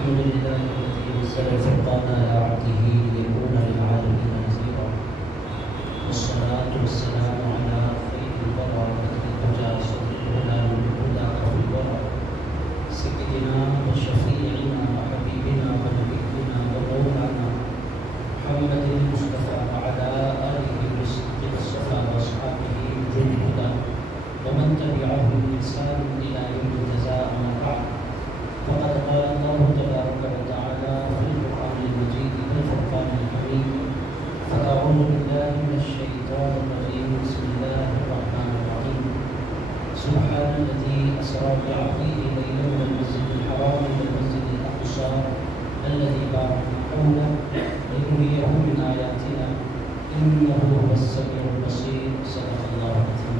الحمد لله الذي نزل الفرقان على عبده ليكون للعالمين نذيرا والصلاة والسلام على خير البرى بدر الهدى صدر الهدى من الهدى كفر الورى سيدنا وشفيعنا وحبيبنا ونبينا ومولانا محمد المصطفى وعلى آله بصدق الصفا وأصحابه ذي الهدى ومن تبعهم بإحسان إلى يوم الجزاء أما بعد فقد قال الله تبارك وتعالى في القرآن المجيد والفرقان الحميد فأعوذ بالله من الشيطان الرجيم بسم الله الرحمن الرحيم سبحان الذي أسرى بعبده ليلا من المسجد الحرام إلى المسجد الأقصى الذي باركنا حوله لنريه من آياتنا إنه هو السميع البصير صدق الله العظيم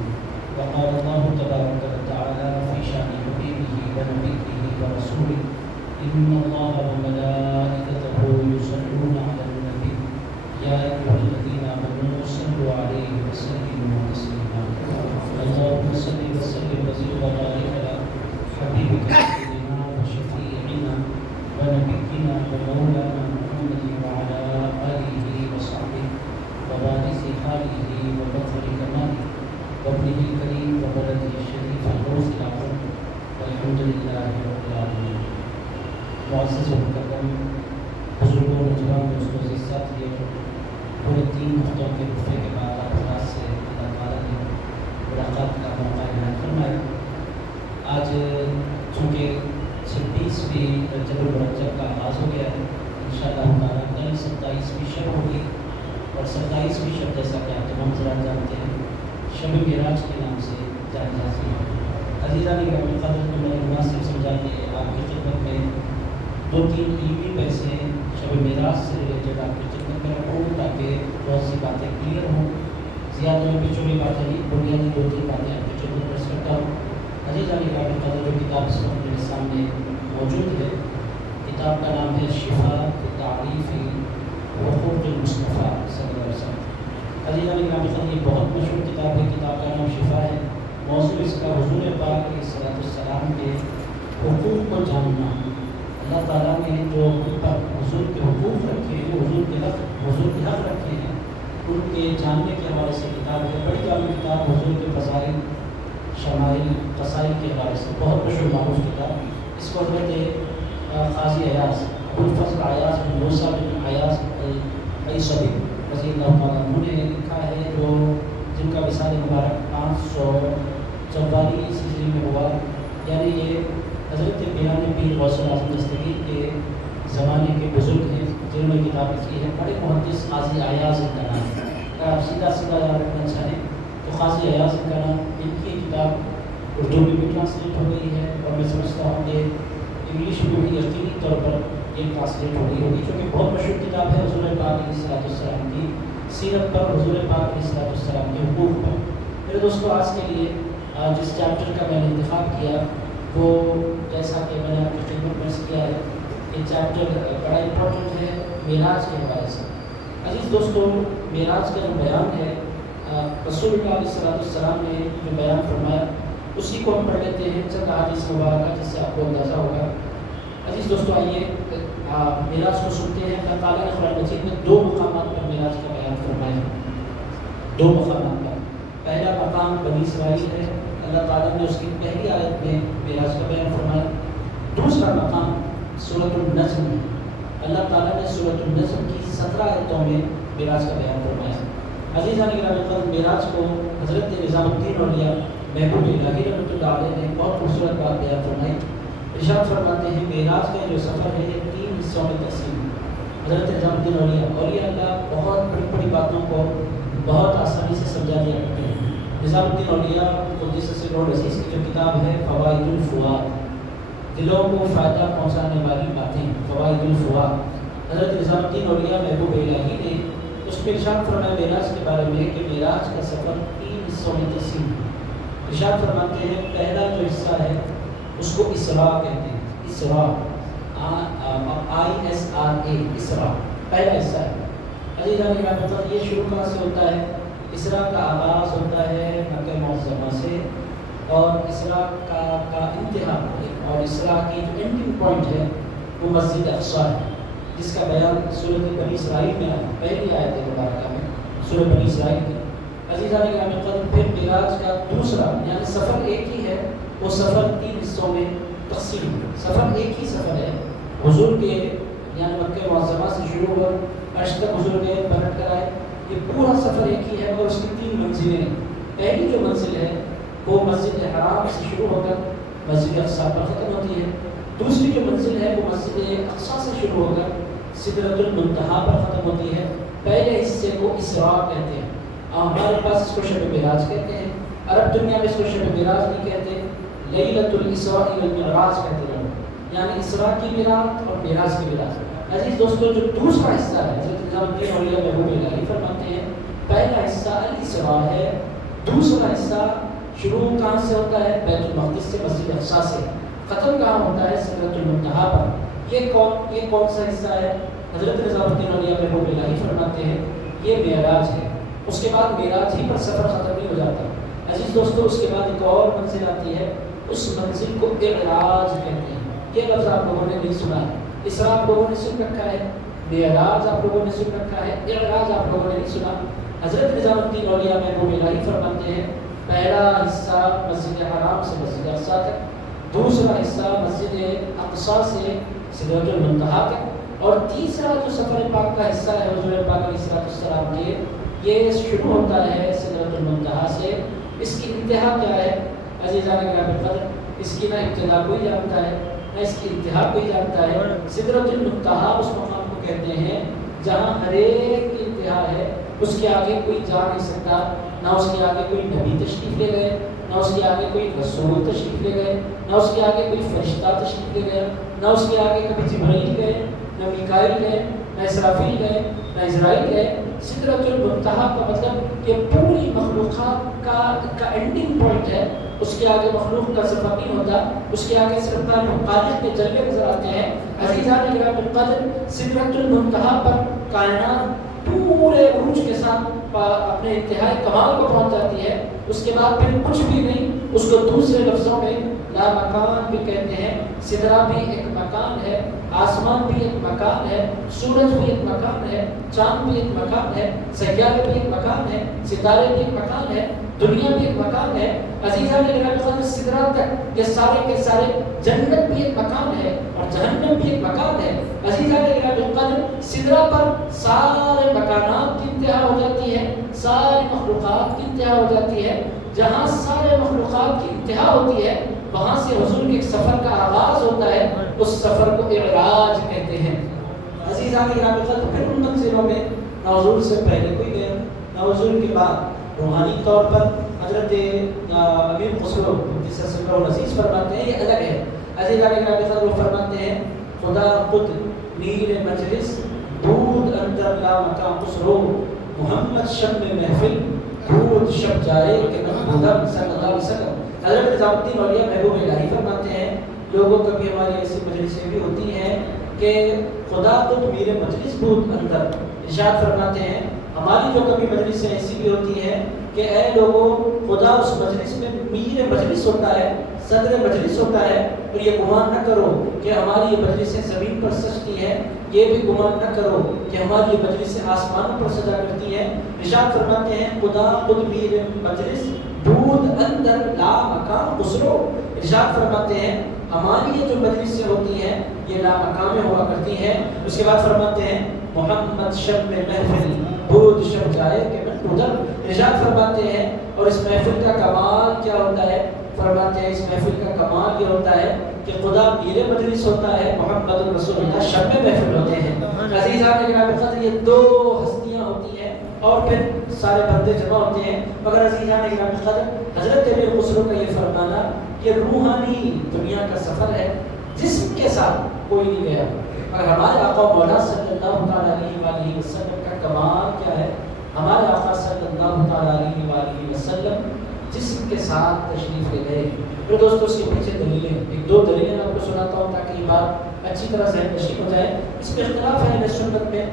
وقال الله تبارك وتعالى في شأن حبيبه ونبيه ورسوله إن الله وملائكته يصلون على النبي يا أيها الذين آمنوا صلوا عليه وسلموا تسليما اللهم صل وسلم وزد وبارك على حبيبك سيدنا وشفيعنا ونبينا ومولانا محمد وعلى آله وصحبه ووارث حاله وبطل كماله وابنه الكريم وبلده الشريف الغوث الأعظم والحمد لله رب العالمين معزز مکرم بزرگوں نوجوان دوستوں سے ساتھیوں پورے 3 ہفتوں کے وقفے کے بعد آپ حضرات سے اللہ تعالیٰ نے ملاقات کا موقع عنایت فرمایا۔ آج چونکہ 26ویں رجب المرجب کا آغاز ہو گیا ہے، انشاءاللہ تعالیٰ کل 27ویں شب ہوگی، اور 27ویں شب جیسا کہ آپ تمام حضرات جانتے ہیں شب معراج کے نام سے جانی جاتی ہے۔ عزیزان گرامی قدر کو میں مناسب سمجھا کہ آپ کی خدمت میں 2-3 علمی پیسے شب معراج سے ریلیٹڈ آپ کی خدمت میں رکھوں تاکہ بہت سی باتیں کلیئر ہوں۔ زیادہ پچھوڑی باتیں نہیں، بنیادی 2-3 باتیں آپ کی خدمت میں کرتا ہوں۔ عزیزان گرامی قدر جو کتاب اس وقت میرے سامنے موجود ہے، کتاب کا نام ہے شفا تعریف حقوق المصطفیٰ صلی اللہ علیہ وسلم۔ عزیزان گرامی قدر یہ بہت مشہور کتاب ہے، کتاب کا نام شفا ہے۔ موضوع اس کا حضور پاک علیہ السلام کے حقوق کو جاننا، اللہ تعالیٰ نے جو حضور کے حقوق رکھے ہیں، حضور کے حق رکھے ہیں، ان کے جاننے کے حوالے سے کتاب ہے۔ بڑی جامع کتاب، حضور کے فضائل، شمائل، قصائد کے حوالے سے بہت مشہور معروف کتاب۔ اس کو حضرت قاضی ایاز ابوالفضل ایاز بن موسیٰ بن ایاز العیسوی رضی اللہ تعالیٰ عنہ نے لکھا ہے، جو جن کا وصال مبارک 544 ہجری میں ہوا، یعنی یہ حضرت میران پیر غوث الاعظم دستگیر کے زمانے کے بزرگ ہیں جنہوں نے کتاب لکھی ہے۔ بڑے محدث قاضی ایاز ان کا نام ہے۔ اگر آپ سیدھا یاد رکھنا چاہیں تو قاضی ایاز ان کا نام۔ ان کی کتاب اردو میں بھی ٹرانسلیٹ ہو گئی ہے، اور میں سمجھتا ہوں کہ انگلش میں بھی یقینی طور پر یہ ٹرانسلیٹ ہو گئی ہوگی، کیونکہ بہت مشہور کتاب ہے حضور پاک علیہ السلام کی سیرت پر، حضور پاک علیہ السلام کے حقوق پر۔ میرے دوستو، آج کے لیے جس چیپٹر کا میں نے انتخاب کیا وہ، جیسا کہ میں نے آپ کی خدمت میں کیا ہے، یہ چیپٹر بڑا امپورٹنٹ ہے معراج کے حوالے سے۔ عزیز دوستو، معراج کا جو بیان ہے، رسول اللہ علیہ السلام نے جو بیان فرمایا اسی کو ہم پڑھ لیتے ہیں، چند احادیث مبارکہ جس سے آپ کو اندازہ ہوگا۔ عزیز دوستو، آئیے معراج کو سنتے ہیں۔ اللہ تعالیٰ نے قرآن مجید میں 2 مقامات پر معراج کا بیان فرمایا، 2 مقامات پر۔ پہلا مقام بنی اسرائیل ہے، اللہ تعالیٰ نے اس کی پہلی آیت میں معراج کا بیان فرمایا۔ دوسرا مقام سورۃ النجم ہے، اللہ تعالیٰ نے سورۃ النجم کی 17 آیتوں میں معراج کا بیان فرمایا۔ عزیزان گرامی قدر، معراج کو حضرت نظام الدین اولیاء محبوب الہی رحمۃ اللہ علیہ نے بہت خوبصورت بات بیان فرمائی۔ ارشاد فرماتے ہیں معراج کا جو سفر ہے یہ 3 حصوں میں تقسیم ہے۔ حضرت نظام الدین اولیاء اللہ بہت بڑی بڑی باتوں کو بہت آسانی سے سمجھا دیا کرتے ہیں۔ نظام الدین اولیاء قدس سرہ العزیز کی جو کتاب ہے فوائد الفؤاد، دلوں کو فائدہ پہنچانے والی باتیں، فوائد الفؤاد، حضرت نظام الدین اولیاء محبوب الہی نے اس میں ارشاد فرمایا معراج کے بارے میں کہ معراج کا سفر 3 حصوں میں تقسیم ہے۔ ارشاد فرماتے ہیں پہلا جو حصہ ہے اس کو اسراء کہتے ہیں، اسراء، ISRA، اسراء پہلا حصہ ہے۔ عزیزان گرامی قدر، یہ شروع کہاں سے ہوتا ہے؟ اسراء کا آغاز ہوتا ہے مکہ معظمہ سے، اور اسراء کا انتہا اور اسراء کی جو اینڈنگ پوائنٹ ہے وہ مسجد اقصی ہے، جس کا بیان سورۃ بنی اسرائیل میں آیا، پہلی آیت مبارکہ میں سورۃ بنی اسرائیل کی۔ عزیزان گرامی قدر، پھر معراج کا دوسرا یعنی سفر ایک ہی ہے، وہ سفر 3 حصوں میں تقسیم ہے۔ سفر ایک ہی سفر ہے، حضور کے یعنی مکہ معظمہ سے شروع ہوا، عرش تک حضور نے پلٹ کر آئے، یہ پورا سفر ایک ہی ہے اور اس کی 3 منزلیں ہیں۔ پہلی جو منزل ہے وہ مسجد حرام سے شروع ہو کر مسجد اقصی پر ختم ہوتی ہے۔ دوسری جو منزل ہے وہ مسجد اقصی سے شروع ہو کر سدرۃ المنتہا پر ختم ہوتی ہے۔ پہلے حصے کو اسراء کہتے ہیں، ہمارے پاس اس کو شب معراج کہتے ہیں، عرب دنیا میں اس کو شب معراج نہیں کہتے، لیلۃ الاسراء والمعراج کہتے ہیں، یعنی اسراء کی معراج اور معراج کی معراج۔ عزیز دوستو، جو دوسرا حصہ ہے حضرت نظام الدین اولیاء محبوب الہی فرماتے ہیں، پہلا حصہ الاسراء ہے، دوسرا حصہ شروع کہاں سے ہوتا ہے؟ بیت المقدس سے، مسجد اقصی سے، ختم کہاں ہوتا ہے؟ سدرۃ المنتہا پر۔ یہ کون سا حصہ ہے؟ حضرت نظام الدین اولیاء محبوب الہی فرماتے ہیں یہ معراج ہے۔ اس کے بعد معراج ہی پر سفر ختم نہیں ہو جاتا۔ عزیز دوستو، اس کے بعد ایک اور منزل آتی ہے، اس منزل کو اعراج کہتے ہیں۔ یہ لفظ آپ لوگوں نے نہیں سنا ہے، اسراء آپ لوگوں نے سن رکھا ہے، معراج آپ لوگوں نے سن رکھا ہے، اعراج آپ لوگوں نے نہیں سنا۔ حضرت نظام الدین اولیاء محبوب الہی فرماتے ہیں پہلا حصہ مسجد حرام سے مسجد اقصی تک، دوسرا حصہ مسجد اقصی سے سدرۃ المنتہا تک، اور تیسرا جو سفر پاک کا حصہ ہے حضور پاک علیہ الصلوۃ والسلام کے، یہ شروع ہوتا ہے سدرۃ المنتہا سے۔ اس کی انتہا کیا ہے؟ عزیزان گرامی قدر، اس کی نہ ابتدا کوئی جانتا ہے نہ اس کی انتہا کوئی جانتا ہے۔ سدرۃ المنتہا اس مقام کو کہتے ہیں جہاں ہر ایک کی انتہا ہے، اس کے آگے کوئی جا نہیں سکتا، نہ اس کے آگے کوئی نبی تشریف لے گئے، نہ اس کے آگے کوئی رسول تشریف لے گئے، نہ اس کے آگے کوئی فرشتہ تشریف لے گئے، نہ اس کے آگے کبھی جبرائیل گئے، نہ میکائیل گئے، نہ اسرافیل گئے، نہ اسرائیل گئے۔ سدرۃ المنتہا کا مطلب کہ پوری مخلوقات کا اینڈنگ پوائنٹ ہے، اس کے آگے مخلوق کا سفر نہیں ہوتا، اس کے آگے صرف خالق کے جلوے نظر آتے ہیں۔ عزیزان گرامی قدر، سدرۃ المنتہا پر کائنات پورے عروج کے ساتھ اپنے انتہائی کمال کو پہنچ جاتی ہے، اس کے بعد پھر کچھ بھی نہیں، اس کو دوسرے لفظوں میں لا مکان بھی کہتے ہیں۔ سدرا بھی ایک مکان ہے، آسمان بھی ایک مکان ہے، سورج بھی ایک مکان ہے، چاند بھی ایک مکان ہے، سیارے بھی ایک مکان ہے، ستارے بھی ایک مکان ہے، دنیا بھی ایک مکان ہے۔ عزیزان گرامی، سدرا تک یہ سارے کے سارے، جنت بھی ایک مکان ہے اور جہنم بھی ایک مکان ہے۔ عزیزان گرامی، سدرا پر سارے مکانات کی انتہا ہو جاتی ہے، ساری مخلوقات کی انتہا ہو جاتی ہے۔ جہاں سارے مخلوقات کی انتہا ہوتی ہے وہاں سے حضور کے ایک سفر کا آغاز ہوتا ہے، اس سفر کو اعراج کہتے ہیں۔ عزیزان گرامی، پھر ان منزلوں میں نہ حضور سے پہلے کوئی گیا نہ حضور کے بعد۔ روحانی طور پر حضرت امیر خسرو جسے سمر العزیز فرماتے ہیں یہ الگ ہے۔ عزیزان گرامی، وہ فرماتے ہیں خدا خود میر مجلس بود اندر لا مکان خسرو، محمد شب میں محفل بود شب جائے کہ محمود صلی اللہ علیہ وسلم۔ حضرت نظام الدین اولیاء محبوب الہی فرماتے ہیں لوگوں کبھی ہماری ایسی مجلسیں بھی ہوتی ہیں کہ خدا خود میر مجلس بود اندر، ارشاد فرماتے ہیں ہماری جو کبھی مجلسیں ایسی بھی ہوتی ہیں کہ اے لوگوں، خدا اس مجلس میں میر مجلس ہوتا ہے، صدر مجلس ہوتا ہے، اور یہ گمان نہ کرو کہ ہماری یہ مجلسیں زمین پر سجتی ہیں، یہ بھی گمان نہ کرو کہ ہماری یہ مجلسیں آسمانوں پر سجا کرتی ہیں۔ ارشاد فرماتے ہیں خدا خود میر مجلس بود اندر لا مقام خسرو، ارشاد فرماتے ہیں ہماری یہ جو مجلسیں ہوتی ہیں یہ لا مقام ہوا کرتی ہیں۔ اس کے بعد فرماتے ہیں محمد شب میں محفل بود شب جائے کہ ادھر، ارشاد فرماتے ہیں اور اس محفل کا کمال کیا ہوتا ہے؟ فرماتے ہیں اس محفل کا کمال یہ ہوتا ہے کہ خدا میر مجلس ہوتا ہے، محمد رسول اللہ شب میں محفل ہوتے ہیں۔ عزیزان گرامی، یہ دو ہستیاں ہوتی ہیں اور پھر سارے بندے جمع ہوتے ہیں، مگر عزیزان گرامی قدر حضرت امیر خسرو کا یہ فرمانا یہ روحانی دنیا کا سفر ہے، جسم کے ساتھ کوئی نہیں گیا، مگر ہمارے آقا مولا صلی اللہ تعالیٰ علیہ وآلہ وسلم کا کمال کیا ہے؟ ہمارے آقا صلی اللہ تعالیٰ علیہ وآلہ وسلم جسم کے ساتھ تشریف لے گئے۔ پھر دوستو اس کے پیچھے دلیلیں، ایک دو دلیلیں میں آپ کو سناتا ہوں تاکہ یہ بات اچھی طرح ذہن نشین ہو جائے۔ اس میں اختلاف ہے اہل سنت میں،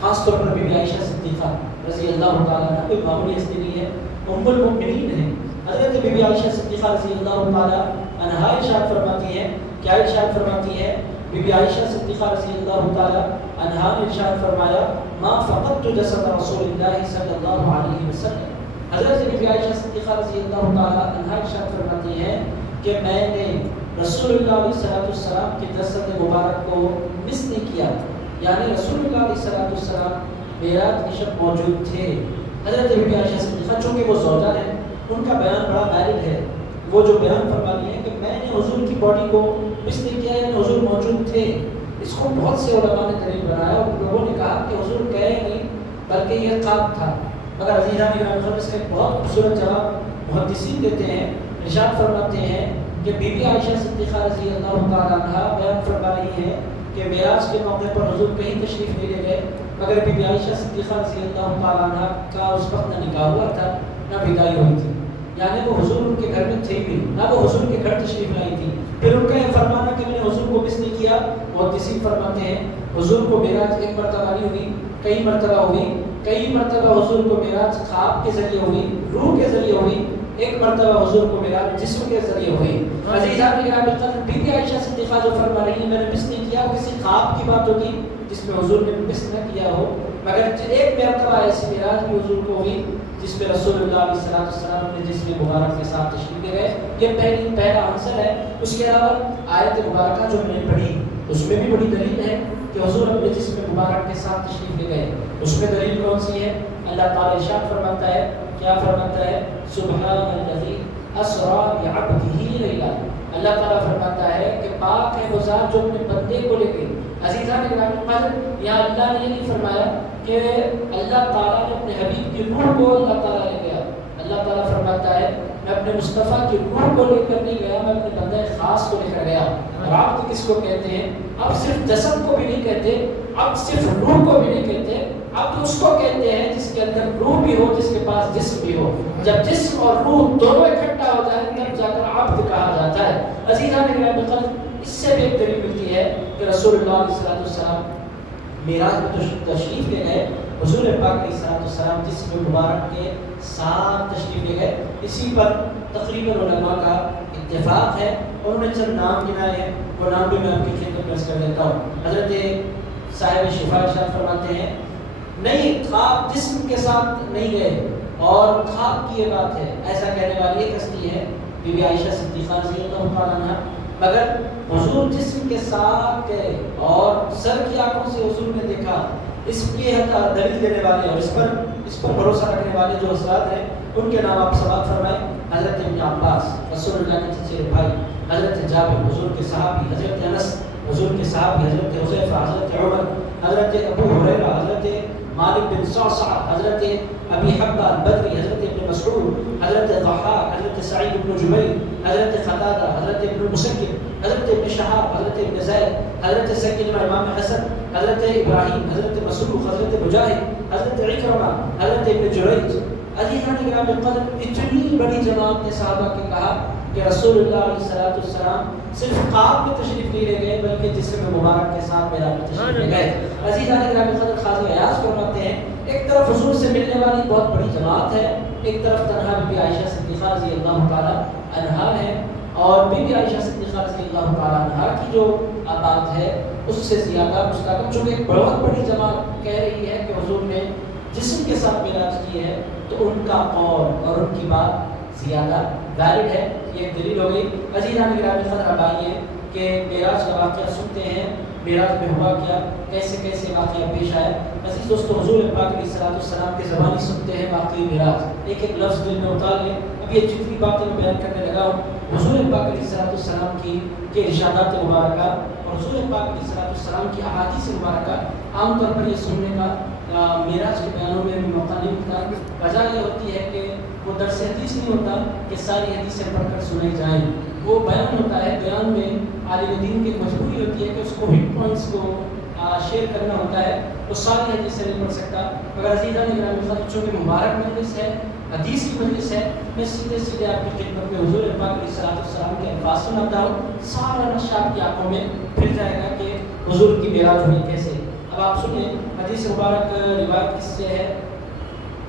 خاص طور پر بی بی عائشہ صدیقہ رضی اللہ تعالیٰ عنہ کوئی معمولی ہستی نہیں ہے، ام المؤمنین ہیں۔ حضرت بی بی عائشہ صدیقہ رضی اللہ تعالیٰ عنہا ارشاد فرماتی ہیں، کیا ارشاد فرماتی ہے بی بی عائشہ صدیقہ رضی اللہ تعالی عنہا نے ارشاد فرمایا ما فقدت جسد رسول اللہ صلی اللہ علیہ وسلم. حضرت بی بی عائشہ صدیقہ رضی اللہ تعالی عنہا ارشاد فرماتی ہیں کہ میں نے رسول اللہ علیہ السلام کے جسد مبارک کو مس نہیں کیا، یعنی رسول اللہ علیہ السلام معراج کی شب موجود تھے. حضرت بی بی عائشہ صدیقہ چونکہ وہ زوجہ ہیں، ان کا بیان بڑا ویلڈ ہے. وہ جو بیان فرماتی ہیں کہ میں نے حضور کی باڈی کو مس نہیں کیا، یعنی حضور موجود تھے. اس کو بہت سے علماء نے دلیل بنایا اور لوگوں نے کہا کہ حضور گئے نہیں بلکہ یہ خواب تھا. مگر عزیزان گرامی اس کا ایک بہت خوبصورت جواب محدثین دیتے ہیں. ارشاد فرماتے ہیں کہ بی بی عائشہ صدیقہ رضی اللہ تعالیٰ عنہ بیان فرما رہی ہے کہ معراج کے موقع پر حضور کہیں تشریف نہیں لے گئے، مگر بی بی عائشہ صدیقہ رضی اللہ تعالیٰ عنہ کا اس وقت نہ نکاح ہوا تھا نہ بدائی ہوئی تھی، یعنی وہ حضور ان کے گھر میں تھے بھی نہ وہ حضور کے گھر تشریف لائی تھی. پھر ان کا یہ فرمانا کہ میں نے حضور کو مس نہیں کیا، محدثین فرماتے ہیں حضور کو معراج ایک مرتبہ نہیں ہوئی، کئی مرتبہ ہوئی. کئی مرتبہ حضور کو معراج خواب کے ذریعے ہوئی، روح کے ذریعے ہوئی، ایک مرتبہ حضور کو معراج جسم کے ذریعے ہوئی. عزیزان گرامی قدر بی بی عائشہ صدیقہ جو فرما رہی ہیں میں نے مس نہیں کیا، وہ کسی خواب کی بات ہوگی جس میں حضور نے مس نہ کیا ہو، مگر ایک مرتبہ ایسی معراج بھی حضور کو ہوئی جس میں رسول اللہ علیہ السلام نے جسم مبارک کے ساتھ تشریف لے گئے. یہ پہلا عنصر ہے. اس کے علاوہ آیت مبارکہ جو میں نے پڑھی اس میں بھی بڑی دلیل ہے کہ حضور اپنے جسم مبارک کے ساتھ تشریف لے گئے. اس میں دلیل کون سی ہے؟ اللہ تعالیٰ ارشاد فرماتا ہے، کیا فرماتا ہے؟ سبحان الذی اسری بعبدہ لیلا. اللہ تعالیٰ فرماتا ہے کہ پاک ہے وہ ذات جو اپنے بندے کو لے گئی. عزیزان گرامی قدر یہاں اللہ نے یہ نہیں فرمایا کہ اللہ تعالیٰ نے اپنے حبیب کی روح کو اللہ تعالیٰ لے گیا. اللہ تعالیٰ فرماتا ہے میں اپنے مصطفیٰ کی روح کو لے کر نہیں گیا، میں اپنے بندے خاص کو لے کر گیا. اور آپ کس کو کہتے ہیں؟ اب صرف جسم کو بھی نہیں کہتے، اب صرف روح کو بھی نہیں کہتے، اب تو اس کو کہتے ہیں جس کے اندر روح بھی ہو، جس کے پاس جسم بھی ہو. جب جسم اور روح دونوں اکٹھا ہو جائے تب جا کر عبد کہا جاتا ہے. عزیزان گرامی قدر اس سے بھی ایک دلیل ملتی ہے کہ رسول اللہ علیہ السلام معراج میں تشریف لے گئے، حضور پاک علیہ السلام جسم مبارک کے ساتھ تشریف لے گئے. اسی پر تقریباً علماء کا اتفاق ہے. انہوں نے چند نام گنائے ہیں، وہ نام بھی میں آپ کی خدمت میں کر دیتا ہوں. حضرت صاحب شفا ارشاد فرماتے ہیں نہیں خواب جسم کے ساتھ نہیں گئے اور خواب کی یہ بات ہے، ایسا کہنے والی ایک ہستی ہے بی بی عائشہ صدیقہ رضی اللہ تعالیٰ عنہا، مگر حضور جسم کے ساتھ گئے اور سر کی آنکھوں سے حضور نے دیکھا. اس کی دلیل دینے والے اور اس پر بھروسہ رکھنے والے جو حضرات ہیں ان کے نام آپ سماعت فرمائیں. حضرت ابن عباس رسول اللہ کے چچیرے بھائی، حضرت جابر حضور کے صحابی، حضرت انس حضور کے صحابی، حضرت حذیفہ، حضرت عمر، حضرت ابو ہریرہ، حضرت مالک بن صعصع، حضرت ابی حبہ البدری، حضرت ابن مسعود، حضرت ضحاک، حضرت سعید بن جبیر، حضرت قتادہ، حضرت ابن مسکر، حضرت ابن شہاب، حضرت ابن زید، حضرت سیدنا امام حسن، حضرت ابراہیم، حضرت مسروق، حضرت مجاہد، حضرت عکرمہ، حضرت ابن جریج. عزیزان گرامی قدر اتنی بڑی جماعت نے صحابہ کے کہا کہ رسول اللہ علیہ السلام صرف خواب میں تشریف نہیں لے گئے بلکہ جسم مبارک کے ساتھ معراج میں تشریف لے گئے. عزیزان گرامی قدر قاضی عیاض فرماتے ہیں ایک طرف حضور سے ملنے والی بہت بڑی جماعت ہے، ایک طرف تنہا بی بی عائشہ صدیقہ رضی اللہ تعالیٰ عنہا ہے، اور بی بی عائشہ صدیقہ رضی اللہ تعالیٰ عنہا کی جو بات ہے اس سے زیادہ مستقل، چونکہ ایک بہت بڑی جماعت کہہ رہی ہے کہ حضور نے جسم کے ساتھ معراج کی ہے تو ان کا قول اور ان کی بات زیادہ ویلڈ ہے. یہ ایک دلیل ہو گئی. عزیزان گرامی قدر اب آئیے کہ معراج کا واقعہ سنتے ہیں، معراج میں ہوا کیا، کیسے کیسے واقعہ پیش آئے. عزیز دوستو حضور پاک علیہ السلام کی زبانی سنتے ہیں واقعی معراج. ایک ایک لفظ دل میں اتار لیں. اب یہ جتنی باتیں میں بیان کرنے لگا ہوں حضور پاک علیہ السلام کی کے ارشادات مبارکہ اور حضور پاک علیہ السلام کی احادیث مبارکہ عام طور پر یہ سننے کا معراج کے بیانوں میں بھی موقع نہیں ملتا. وجہ یہ ہوتی ہے کہ وہ درس حدیث نہیں ہوتا کہ ساری حدیثیں پڑھ کر سنائی جائیں، وہ بیان ہوتا ہے. بیان میں عالم دین کی مجبوری ہوتی ہے کہ اس کو ہٹ پوائنٹس کو شیئر کرنا ہوتا ہے، وہ ساری حدیثیں نہیں پڑھ سکتا. مگر عزیزان گرامی قدر چونکہ مبارک مجلس ہے، حدیث کی مجلس ہے، میں سیدھے آپ کی خدمت میں حضور پاک علیہ السلام کے الفاظ سناتا ہوں. سارا نقشہ آپ کی آنکھوں میں پھر جائے گا کہ حضور کی معراج ہوئی کیسے. اب آپ سنیں حدیث مبارک روایت کس سے ہے،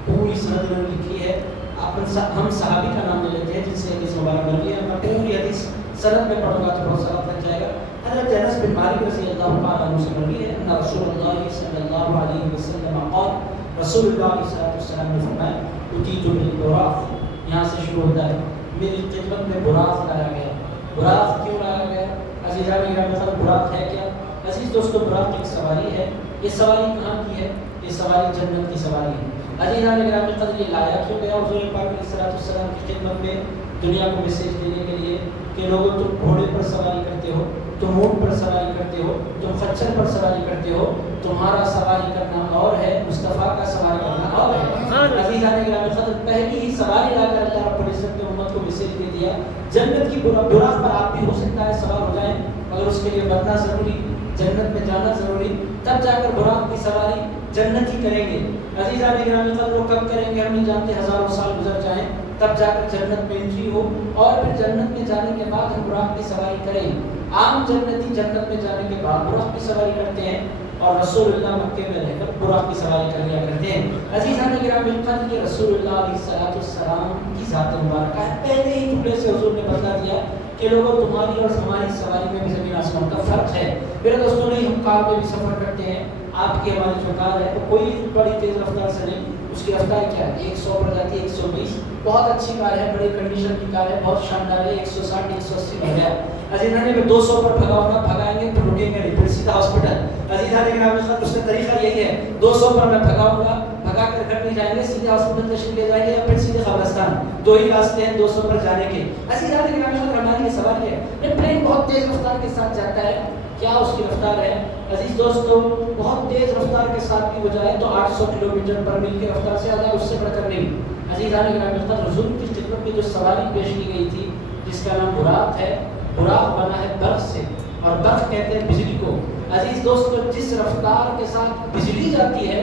پوری سند میں لکھی ہے. ہم صحابی کا نام لے لیتے ہیں جن سے حدیث مبارک بنی ہے. میں پوری حدیث سند میں پڑھوں گا تو بہت سارا لگ جائے گا. حضرت انس بن مالک رضی اللہ تعالیٰ عنہ سے مروی ہے ان رسول اللہ صلی اللہ علیہ وسلم قال رسول اللہ صلی اللہ علیہ وسلم نے فرمایا اتیت بالبراق، یہاں سے شروع ہوتا ہے میری خدمت میں براق لایا گیا۔ براق کیوں لایا گیا؟ عزیزان گرامی، براق ہے کیا؟ عزیز دوستو، براق ایک سواری ہے۔ یہ سواری کہاں کی ہے؟ یہ سواری جنت کی سواری ہے۔ عزیزان گرامی قدر، یہ لایا کیوں گیا حضور پاک علیہ السلام کی خدمت میں؟ دنیا کو میسیج دینے کے لیے کہ لوگوں تم گھوڑے پر سواری کرتے ہو، تم اونٹ پر سواری کرتے ہو، تم خچر پر سواری کرتے ہو، تمہارا سواری کرنا اور ہے، مصطفیٰ کا سواری کرنا اور ہے۔ عزیزان گرامی قدر، پہلی ہی سواری لا کر اللہ رب العزت نے امت کو میسیج دے دیا جنت کی براق پر آپ بھی ہو سکتا ہے سوار ہو جائیں، مگر اس کے لیے مرنا ضروری، جنت میں جانا ضروری، تب جا کر براق کی سواری جنت ہی کریں گے۔ عزیزان گرامی قدر، وہ کب کریں گے ہم نہیں جانتے، ہزاروں سال گزر جائیں تب جا کر جنت میں انٹری ہو، اور پھر جنت میں جانے کے بعد ہم براق کی سواری کریں۔ عام جنتی جنت میں جانے کے بعد براق کی سواری کرتے ہیں، اور رسول اللہ مکے میں رہ کر براق کی سواری کر لیا کرتے ہیں۔ عزیزان گرامی قدر، یہ رسول اللہ علیہ السلام کی ذات مبارکہ ہے۔ پہلے ہی ٹکڑے سے حضور نے بتا دیا کہ لوگوں تمہاری اور ہماری سواری میں بھی زمین آسمان کا فرق ہے۔ میرے دوستوں، نہیں ہم کار میں بھی سفر کرتے ہیں، آپ کی ہماری جو کار ہے وہ کوئی بڑی تیز رفتار سے نہیں، اس کی رفتار کیا ہے 100 پر جاتی ہے، 120، بہت اچھی کار ہے، بڑی کنڈیشن کی کار ہے، بہت شاندار ہے، 160 180 بھر گیا۔ عزیزان میں 200 پر بھگاؤں گا، بھگائیں گے پھر رکیں گے نہیں، پھر سیدھا ہاسپٹل۔ عزیزان گرامی، اس کا طریقہ یہی ہے، 200 پر میں بھگاؤں گا، بھگا کر گھر نہیں جائیں گے، سیدھے ہاسپٹل تشریف لے جائیں گے یا پھر سیدھے قبرستان۔ دو ہی راستے ہیں 200 پر جانے کے۔ عزیزان گرامی، ہماری یہ سوال ہے، یہ پلین بہت تیز رفتار کے ساتھ جاتا ہے، کیا اس کی رفتار ہے؟ عزیز دوستو، بہت تیز رفتار کے ساتھ کی بجائے تو 800 کلومیٹر پر میل کی رفتار سے زیادہ، اس سے بڑھ کر نہیں۔ عزیزان گرامی، حضور کی خدمت میں جو سواری پیش کی گئی تھی جس کا نام براق ہے، براق بنا ہے برق سے، اور برق کہتے ہیں بجلی کو۔ عزیز دوستو، جس رفتار کے ساتھ بجلی جاتی ہے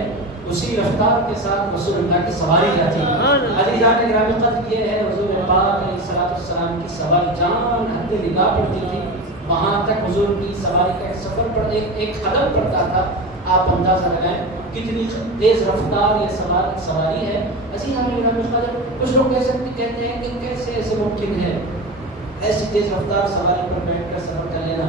اسی رفتار کے ساتھ رسول اللہ کی سواری جاتی ہے۔ عزیزان گرامی قدر، یہ ہے حضور پاک علیہ السلام کی سواری، جان حد نگاہ پڑتی تھی وہاں تک حضور کی سواری کا ایک سفر پر ایک قدم پڑتا تھا۔ آپ اندازہ لگائیں کتنی تیز رفتار یہ سواری ہے۔ عزیزان گرامی قدر، کچھ لوگ کہتے ہیں کہ کیسے ایسے ممکن ہے ایسی تیز رفتار سواری پر بیٹھ کر سفر کر لینا،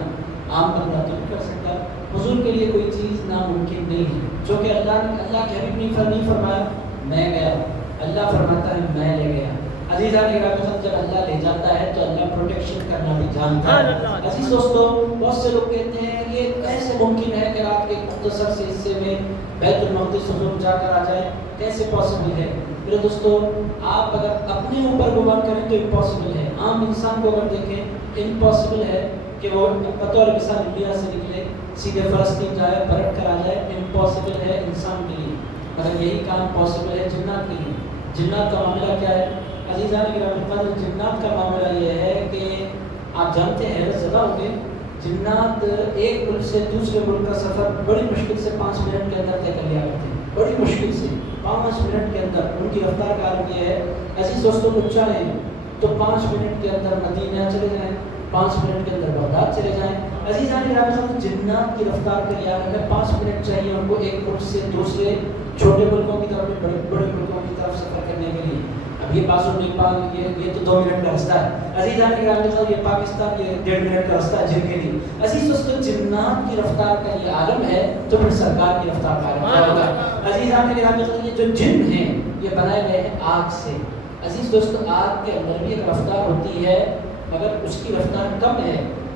عام بندہ تو نہیں کر سکتا۔ حضور کے لیے کوئی چیز ناممکن نہیں ہے، جو کہ اللہ کے حبیب نے نہیں فرمایا میں گیا، اللہ فرماتا ہے میں لے گیا۔ عزیزان گرامی، جب اللہ لے جاتا ہے تو اللہ پروٹیکشن کرنا بھی جانتا ہے۔ عزیز دوستو، بہت سے لوگ کہتے ہیں یہ کیسے ممکن ہے کہ رات کے مختصر سے حصے میں بیت المقدس حضور جا کر آ جائے، کیسے پاسبل ہے؟ میرے دوستو، آپ اگر اپنے اوپر گمان کریں تو امپاسبل ہے، عام انسان کو اگر دیکھیں امپاسبل ہے کہ وہ بطور مثال انڈیا سے نکلے سیدھے فلسطین جائے، پلٹ کر آ جائے، امپاسبل ہے انسان کے لیے، مگر یہی کام پاسبل ہے جنات کے لیے۔ جنات کا معاملہ کیا ہے؟ عزیزان گرامی، جنات کا معاملہ یہ ہے کہ آپ جانتے ہیں، زدہ ہوں گے، جنات ایک ملک سے دوسرے ملک کا سفر بڑی مشکل سے 5 منٹ کے اندر طے کر لیا کرتے ہیں، بڑی مشکل سے 5 منٹ کے اندر۔ ان کی رفتار کا عالم یہ ہے، عزیز دوستوں، کو چاہیں تو 5 منٹ کے اندر مدینہ چلے جائیں، 5 منٹ کے اندر بغداد چلے جائیں۔ عزیزان گرامی، جنات کی رفتار کا یہ عالم ہے، 5 منٹ چاہیے ان کو ایک ملک سے دوسرے چھوٹے ملکوں کی طرف، بڑے ملکوں کی طرف سفر کرنے کے لیے۔ اب یہ بازو نیپال، یہ تو 2 منٹ کا رستہ ہے۔ عزیزان گرامی، یہ پاکستان، یہ 1.5 منٹ کا رستہ ہے جن کے لیے۔ عزیز دوستو، جنات کی رفتار کا یہ عالم ہے تو پھر سرکار کی رفتار کا عالم کیا ہوگا؟ عزیزان گرامی، یہ جو جن ہیں یہ بنائے گئے ہیں آگ سے۔ عزیز دوستو، آگ کے اندر بھی ایک رفتار ہوتی ہے مگر اس کی رفتار کم ہے۔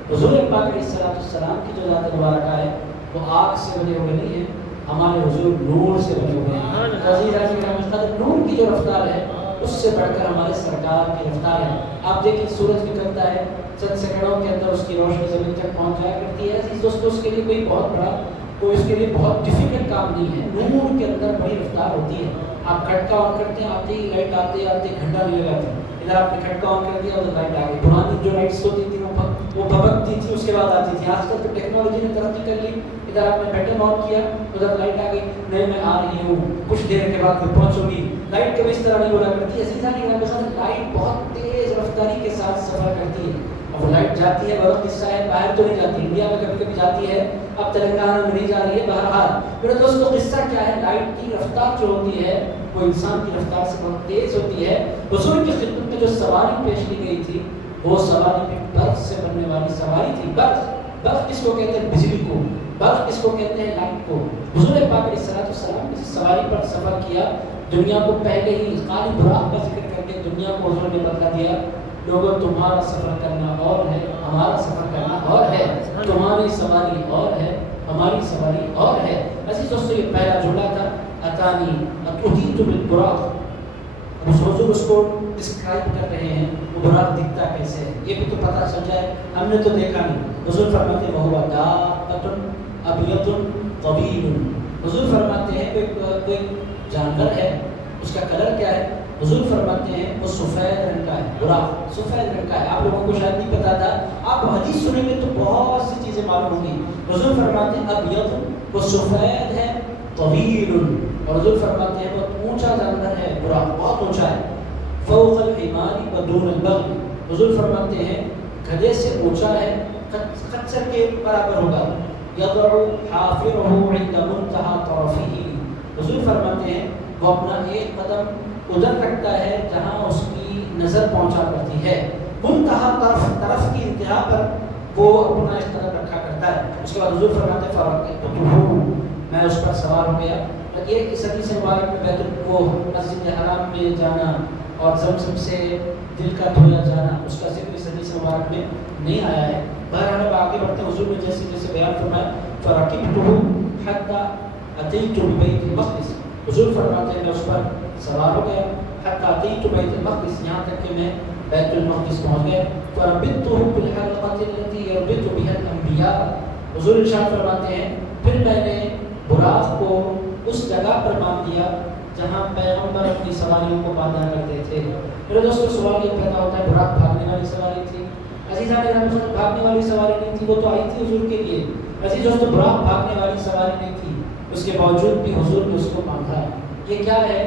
حضور پاک علیہ السلام کی جو ذات مبارکہ ہے وہ آگ سے بنے ہوئے نہیں ہے، ہمارے حضور نور سے بنے ہوئے ہیں۔ عزیزان گرامی، نور کی جو رفتار ہے اس سے بڑھ کر ہمارے سرکار کی رفتار ہے۔ آپ دیکھیں سورج نکلتا ہے، چند سیکنڈوں کے اندر اس کی روشنی زمین تک پہنچ جایا کرتی ہے۔ عزیز دوستو، اس کے لیے کوئی بہت بڑا، کوئی اس کے لیے بہت ڈیفیکلٹ کام نہیں ہے، نور کے اندر بڑی رفتار ہوتی ہے۔ آپ کھٹکا آن کرتے ہیں، آتے ہی لائٹ آتے گھنٹہ نہیں لگاتے، ادھر آپ نے کھٹکا آن کر دیا ادھر لائٹ آ گئی۔ پرانی جو لائٹس ہوتی تھی وہ بھبکتی تھی، اس کے بعد آتی تھی۔ آج کل تو ٹیکنالوجی نے ترقی کر لی، ادھر آپ نے بٹن آن کیا ادھر لائٹ آ گئی، نہیں میں آ رہی ہوں، کچھ دیر کے بعد پھر پہنچوں گی۔ لائٹ کبھی اس طرح نہیں بولا کرتی۔ عزیزان گرامی، لائٹ بہت تیز رفتاری کے ساتھ سفر کرتی ہے، اور وہ لائٹ جاتی ہے، بہت قصہ ہے، باہر تو نہیں جاتی، انڈیا میں کبھی کبھی جاتی ہے، اب تلنگانہ میں نہیں جا رہی ہے۔ بہرحال میرے دوستو، قصہ کیا ہے؟ لائٹ کی رفتار جو ہوتی ہے وہ انسان کی رفتار سے بہت تیز ہوتی ہے۔ حضور کی خدمت میں جو سواری پیش کی گئی تھی وہ سواری بھی برق سے بننے والی سواری تھی، برق برق کس کو کہتے ہیں؟ بجلی کو. برق کس کو کہتے ہیں؟ لائٹ کو. حضور پاک علیہ الصلوۃ والسلام کسی سواری پر سفر کیا, دنیا کو پہلے ہی قالی براق کا ذکر کر کے دنیا کو حضور نے بتلا دیا, لوگوں تمہارا سفر کرنا اور ہے, ہمارا سفر کرنا اور ہے, تمہاری سواری اور ہے, ہماری سواری اور ہے. ایسی دوستوں یہ پہلا جملہ تھا, اتانی اتیت بالبراق. حضور اس کو ڈسکرائب کر رہے ہیں, وہ براق دکھتا کیسے ہے یہ بھی تو پتہ چل جائے, ہم نے تو دیکھا نہیں. حضور فرماتے ہیں وہو دابۃ ابیض طویل. حضور فرماتے ہیں کوئی جانور ہے, اس کا کلر کیا ہے؟ حضور فرماتے ہیں وہ سفید رنگ کا ہے, براق سفید رنگ کا ہے. آپ لوگوں کو شاید نہیں پتا تھا, آپ حدیث سنیں گے تو بہت سی چیزیں معلوم ہوں گی. حضور فرماتے ہیں ابیض, وہ سفید ہے, طویل, اور حضور فرماتے ہیں بہت اونچا جانور ہے, براق بہت اونچا ہے. فوق الحمار و دون البغل. حضور فرماتے ہیں گدھے سے اونچا ہے, خچر کے برابر ہوگا. یضع حافرہ عند منتہی طرفہ. حضور فرماتے ہیں وہ اپنا ایک قدم ادھر رکھتا ہے جہاں اس کی نظر پہنچا کرتی ہے. منتہا طرف کی انتہا پر وہ اپنا ایک قدم رکھا کرتا ہے. اس کے بعد حضور فرماتے ہیں فرقت, میں اس پر سوار ہو گیا. یہ اس حدیث مبارک میں بیت وہ مسجد حرام میں جانا اور زمزم سے دل کا دھویا جانا, اس کا ذکر اس حدیث مبارک میں نہیں آیا ہے. بہرحال اب آگے بڑھتے ہیں. حضور نے جیسے جیسے بیان فرمایا فرقبتہ حتی اتیت بیت المقدس. حضور فرماتے ہیں میں اس پر سوار ہو گیا, حتی اتیت بیت المقدس, یہاں تک کہ میں بیت المقدس پہنچ گیا. فربطته بالحلقة التي يربط بها الانبیاء. حضور ارشاد فرماتے ہیں پھر میں نے براق کو اس جگہ پر باندھ دیا جہاں پیغمبر اپنی سواریوں کو باندھا کرتے تھے. میرے دوستوں سوال یہ پیدا ہوتا ہے, براق بھاگنے والی سواری تھی؟ عزیزان گرامی, بھاگنے والی سواری نہیں تھی, وہ تو آئی تھی حضور کے لیے. عزیز دوستوں براق بھاگنے والی سواری نہیں تھی, اس کے باوجود بھی حضور نے اس کو باندھا. یہ کیا ہے؟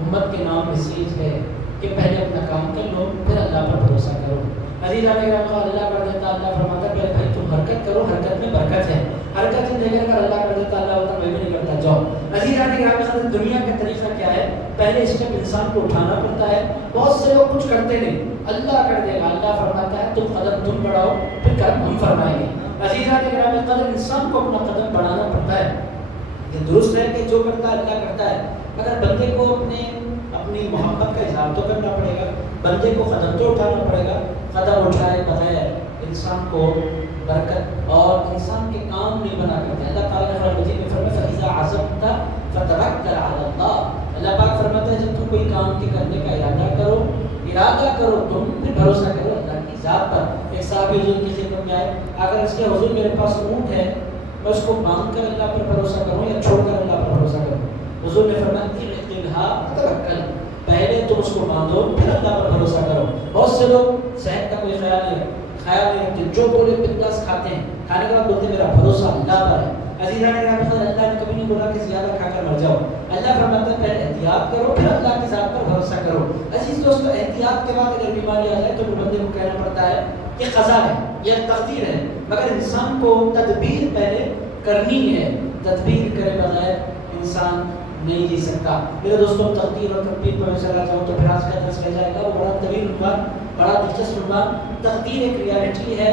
امت کے نام مسیج ہے کہ پہلے اپنا کام کر لو پھر اللہ پر بھروسہ کرو. عزیزان گرامی, اللہ کر دیتا, اللہ فرماتا ہے بھائی تم حرکت کرو, حرکت میں برکت ہے. حرکت ہی دیکھ کر اللہ کر دیتا, اللہ ہوتا میں بھی نہیں کرتا, جاؤ. عزیزان گرامی, دنیا کا طریقہ کیا ہے؟ پہلے اسٹیپ انسان کو اٹھانا پڑتا ہے. بہت سے لوگ کچھ کرتے نہیں, اللہ کر دے گا. اللہ فرماتا ہے تم قدم تم بڑھاؤ پھر کرم ہم فرمائیں گے. عزیزان گرامی, قدر انسان کو اپنا قدم بڑھانا پڑتا ہے. یہ درست ہے کہ جو کرتا ہے اللہ کرتا ہے, مگر بندے کو اپنی محبت کا اظہار تو کرنا پڑے گا, بندے کو قدم تو اٹھانا پڑے گا. قدم اٹھائے بغیر انسان کو برکت اور انسان کے کام نہیں بنا کرتے. اللہ تعالیٰ نے قرآن مجید میں فرمایا فَإِذَا عَزَمْتَ فَتَوَكَّلْ عَلَى اللَّهِ. اللہ پاک فرماتا ہے جب تم کوئی کام کے کرنے کا ارادہ کرو تم پھر بھروسہ کرو اللہ کی ذات پر. ایک صحابی حضور کی خدمت میں آئے, اگر اس کے حضور میرے پاس اونٹ ہے میں اس کو باندھ کر اللہ پر بھروسہ کروں یا چھوڑ کر اللہ پر بھروسہ کروں؟ حضور نے فرمایا اعقلها توکل, پہلے تم اس کو باندھو پھر اللہ پر بھروسہ کرو. بہت سے لوگ صحت کا کوئی خیال نہیں رکھتے, جو بولے بنداس کھاتے ہیں, کھانے کے بعد بولتے ہیں میرا بھروسہ اللہ پر ہے. عزیزان گرامی, اللہ نے کبھی نہیں بولا کہ زیادہ کھا کر مر جاؤ. اللہ فرماتا ہے پہلے احتیاط کرو پھر اللہ کی ذات پر بھروسہ کرو. عزیز دوستو, احتیاط کے بعد اگر بیماری آ جائے تو بندے کو کہنا پڑتا ہے یہ قضا ہے, یہ تقدیر ہے, مگر انسان کو تدبیر پہلے کرنی ہے. تدبیر کرے بغیر انسان نہیں جی سکتا. میرے دوستوں, تقدیر اور تدبیر پر میں چلا جاؤں تو پھر آج کا درس رہ جائے گا. وہ بڑا طویل عنوان, بڑا دلچسپ عنوان. تقدیر ایک ریالٹی ہے,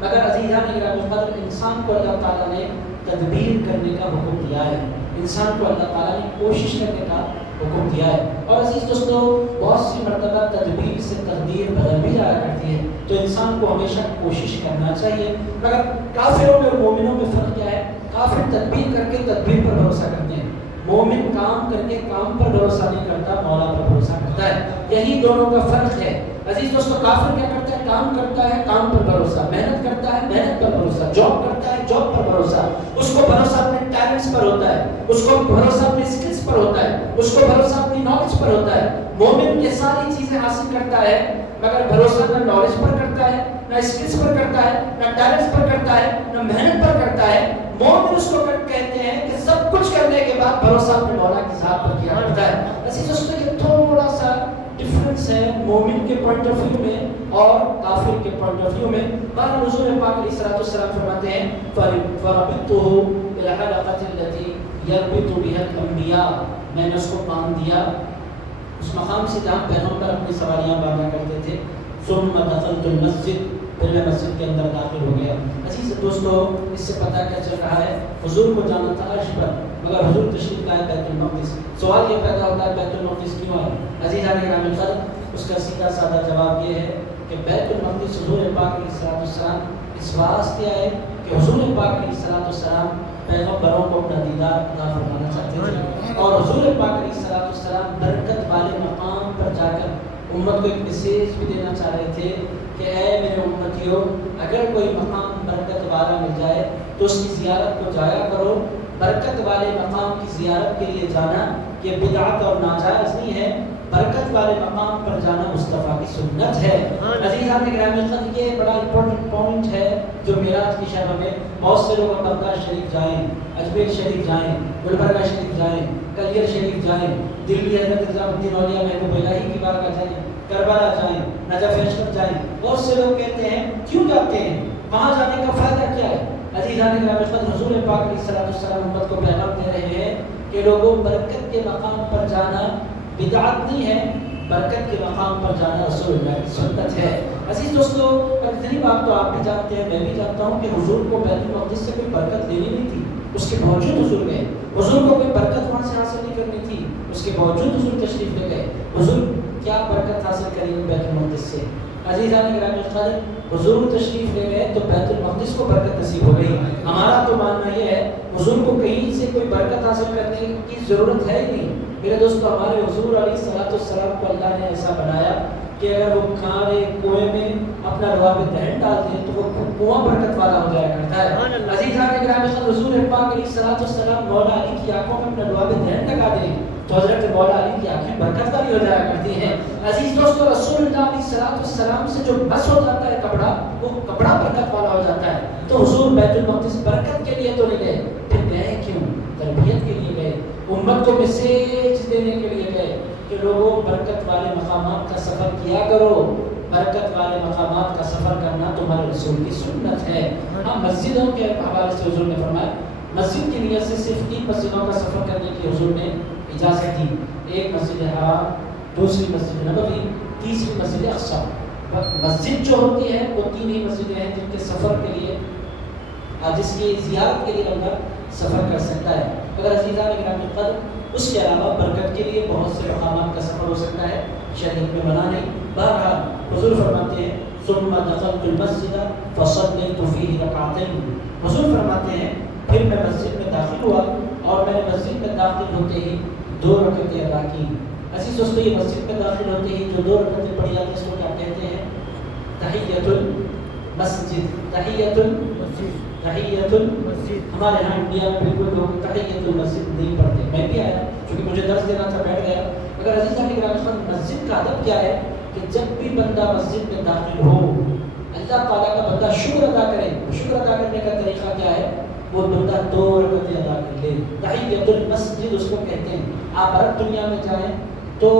مگر عزیزان گرامی انسان کو اللہ تعالیٰ نے تدبیر کرنے کا حکم دیا ہے. انسان کو اللہ تعالیٰ نے کوشش کرنے کا حکم دیا ہے. اور عزیز دوستو, بہت سی مرتبہ تدبیر سے تقدیر بدل بھی جایا کرتی ہے, تو انسان کو ہمیشہ کوشش کرنا چاہیے. مگر کافروں میں اور مومنوں میں فرق کیا ہے؟ کافر تدبیر کر کے تدبیر پر بھروسہ کرتے ہیں, مومن کام کر کے کام پر بھروسہ نہیں کرتا, مولا پر بھروسہ کرتا ہے. یہی دونوں کا فرق ہے. عزیز دوستو, کافر کیا کرتا ہے؟ کام کرتا ہے, کام پر بھروسہ, محنت کرتا ہے, محنت پر بھروسہ, جاب کرتا ہے, جاب پر بھروسہ. اس کو بھروسہ اپنے ٹیلنٹس پر ہوتا ہے, اس کو بھروسہ اپنی اسکلس پر ہوتا ہے, اس کو بھروسہ اپنی نالج پر ہوتا ہے. مومن یہ ساری چیزیں حاصل کرتا ہے, مگر بھروسہ نہ نالج پر کرتا ہے, نہ اسکلس پر کرتا ہے, نہ ٹیلنٹس پر کرتا ہے, نہ محنت پر کرتا ہے. مومن اس کو کہتے ہیں کہ سب کچھ کرنے کے بعد بھروسہ اپنے مولا کی ذات پر کیا کرتا ہے. اسی دوستوں, یہ تھوڑا سا ڈفرنس ہے مومن کے پوائنٹ آف ویو میں اور کافر کے پوائنٹ آف ویو میں. بہرحال حضور پاک علیہ الصلوۃ والسلام فرماتے ہیں فربطته بالحلقة التي يربط بها الانبیاء, میں نے اس کو باندھ دیا اس مقام سے جہاں پیغمبر اپنی سواریاں باندھا کرتے تھے. ثم دخلت المسجد, پھر میں مسجد کے اندر داخل ہو گیا۔ عزیز دوستو، اس سے پتہ کیا چل رہا ہے؟ حضور کو جانا تھا عرش پر، مگر حضور تشریف لائے بیت المقدس۔ سوال یہ پیدا ہوتا ہے بیت المقدس کیوں آئے؟ عزیزان گرامی القدر، اس کا سیدھا سادہ جواب یہ ہے کہ بیت المقدس حضور پاک علیہ السلام اس واسطے آئے کہ حضور پاک علیہ السلام پیغمبروں کو اپنا دیدار عطا فرمانا چاہتے تھے، اور حضور پاک علیہ السلام برکت والے مقام پر جا کر امت کو ایک میسیج بھی دینا چاہ رہے تھے کہ اے میرے امتیوں، اگر کوئی مقام برکت والا مل جائے تو اس کی زیارت کو جایا کرو۔ برکت والے مقام کی زیارت کے لیے جانا یہ بدعت اور ناجائز نہیں ہے، برکت والے مقام پر جانا مصطفیٰ کی سنت ہے۔ عزیزان گرامی القدر، یہ بڑا امپورٹنٹ پوائنٹ ہے جو معراج کی شب میں بہت سے لوگ مکہ شریف جائیں، اجمیر شریف جائیں، گلبرگہ شریف جائیں، کلیر شریف جائیں، دلی حضرت نظام الدین اولیاء محبوب الہی کی بارگاہ جائیں، کربلا جائیں، نجف اشرف جائیں۔ بہت سے لوگ کہتے ہیں کیوں جاتے ہیں، وہاں جانے کا فائدہ کیا ہے؟ عزیزان گرامی القدر، حضور پاک علیہ السلام امت کو پیغام دے رہے ہیں کہ لوگوں، برکت کے مقام پر جانا بدعت نہیں ہے، برکت کے مقام پر جانا رسول اللہ کی سنت ہے۔ عزیز دوستو، اتنی بات تو آپ بھی جانتے ہیں، میں بھی جانتا ہوں کہ حضور کو بیت المقدس سے کوئی برکت لینی نہیں تھی، اس کے باوجود حضور گئے۔ حضور کو کوئی برکت وہاں سے حاصل نہیں کرنی تھی، اس کے باوجود حضور تشریف لے گئے۔ حضور کیا برکت حاصل کریں گے بیت المقدس سے؟ عزیزان گرامی القدر، حضور تشریف لے گئے تو بیت المقدس کو برکت نصیب ہو گئی۔ ہمارا تو ماننا یہ ہے حضور کو کہیں سے کوئی برکت حاصل کرنے کی ضرورت ہے ہی نہیں۔ میرے دوستو، ہمارے حضور علیہ السلام کو اللہ نے ایسا بنایا کہ اگر وہ کھانے کنویں میں اپنا لعاب دہن ڈال دیں تو وہ کنواں برکت والا ہو جایا کرتا ہے۔ عزیزان گرامی القدر، حضور پاک علیہ السلام مولا علی کی آنکھوں میں اپنا لعاب دہن لگا دیں تو حضرت مولا علی کی آنکھیں برکت والی ہو جایا کرتی ہیں۔ عزیز دوستو، رسول اللہ علیہ السلام سے جو بس ہو جاتا ہے کپڑا، وہ کپڑا برکت والا ہو جاتا ہے۔ تو حضور بیت المقدس برکت کے لیے تو نہیں گئے، پھر گئے کیوں؟ تربیت کے لیے گئے، امت کو میسیج دینے کے لیے گئے کہ لوگوں، برکت والے مقامات کا سفر کیا کرو، برکت والے مقامات کا سفر کرنا تمہارے رسول کی سنت ہے۔ ہم مسجدوں کے حوالے سے حضور نے فرمایا، مسجد کی نیت سے صرف 3 مسجدوں کا سفر کرنے کی حضور نے اجازت دی، ایک مسجد حرام، دوسری مسجد نبوی، تیسری مسجد اقصی۔ مسجد جو ہوتی ہے وہ 3 ہی مسجدیں ہیں جن کے سفر کے لیے، جس کی زیارت کے لیے بندہ سفر کر سکتا ہے۔ اگر عزیزان گرامی القدر، اس کے علاوہ برکت کے لیے بہت سے مقامات کا سفر ہو سکتا ہے، شریعت میں منع نہیں۔ بہرحال حضور فرماتے ہیں ثم دخلت المسجد فصليت فيه ركعتين، حضور فرماتے ہیں پھر میں مسجد میں داخل ہوا اور میں نے مسجد میں داخل ہوتے ہی 2 رکعتیں ادا کی۔ عزیز دوستو، یہ مسجد میں داخل ہوتے ہی جو 2 رکعتیں پڑھی جاتی ہیں اس کو کیا کہتے ہیں؟ تحیۃ المسجد، تحیۃ المسجد، تحیۃ المسجد۔ ہمارے یہاں انڈیا میں بالکل لوگ تحیۃ المسجد نہیں پڑھتے، میں بھی آیا کیونکہ مجھے درس دینا تھا، بیٹھ گیا۔ اگر عزیزان گرامی، مسجد کا ادب کیا ہے کہ جب بھی بندہ مسجد میں داخل ہو، اللہ تعالیٰ کا بندہ شکر ادا کرے۔ شکر ادا کرنے کا طریقہ کیا ہے؟ وہ بندہ 2 رکعتیں ادا کر لے، تحیۃ المسجد اس کو کہتے ہیں۔ آپ عرب دنیا میں جائیں تو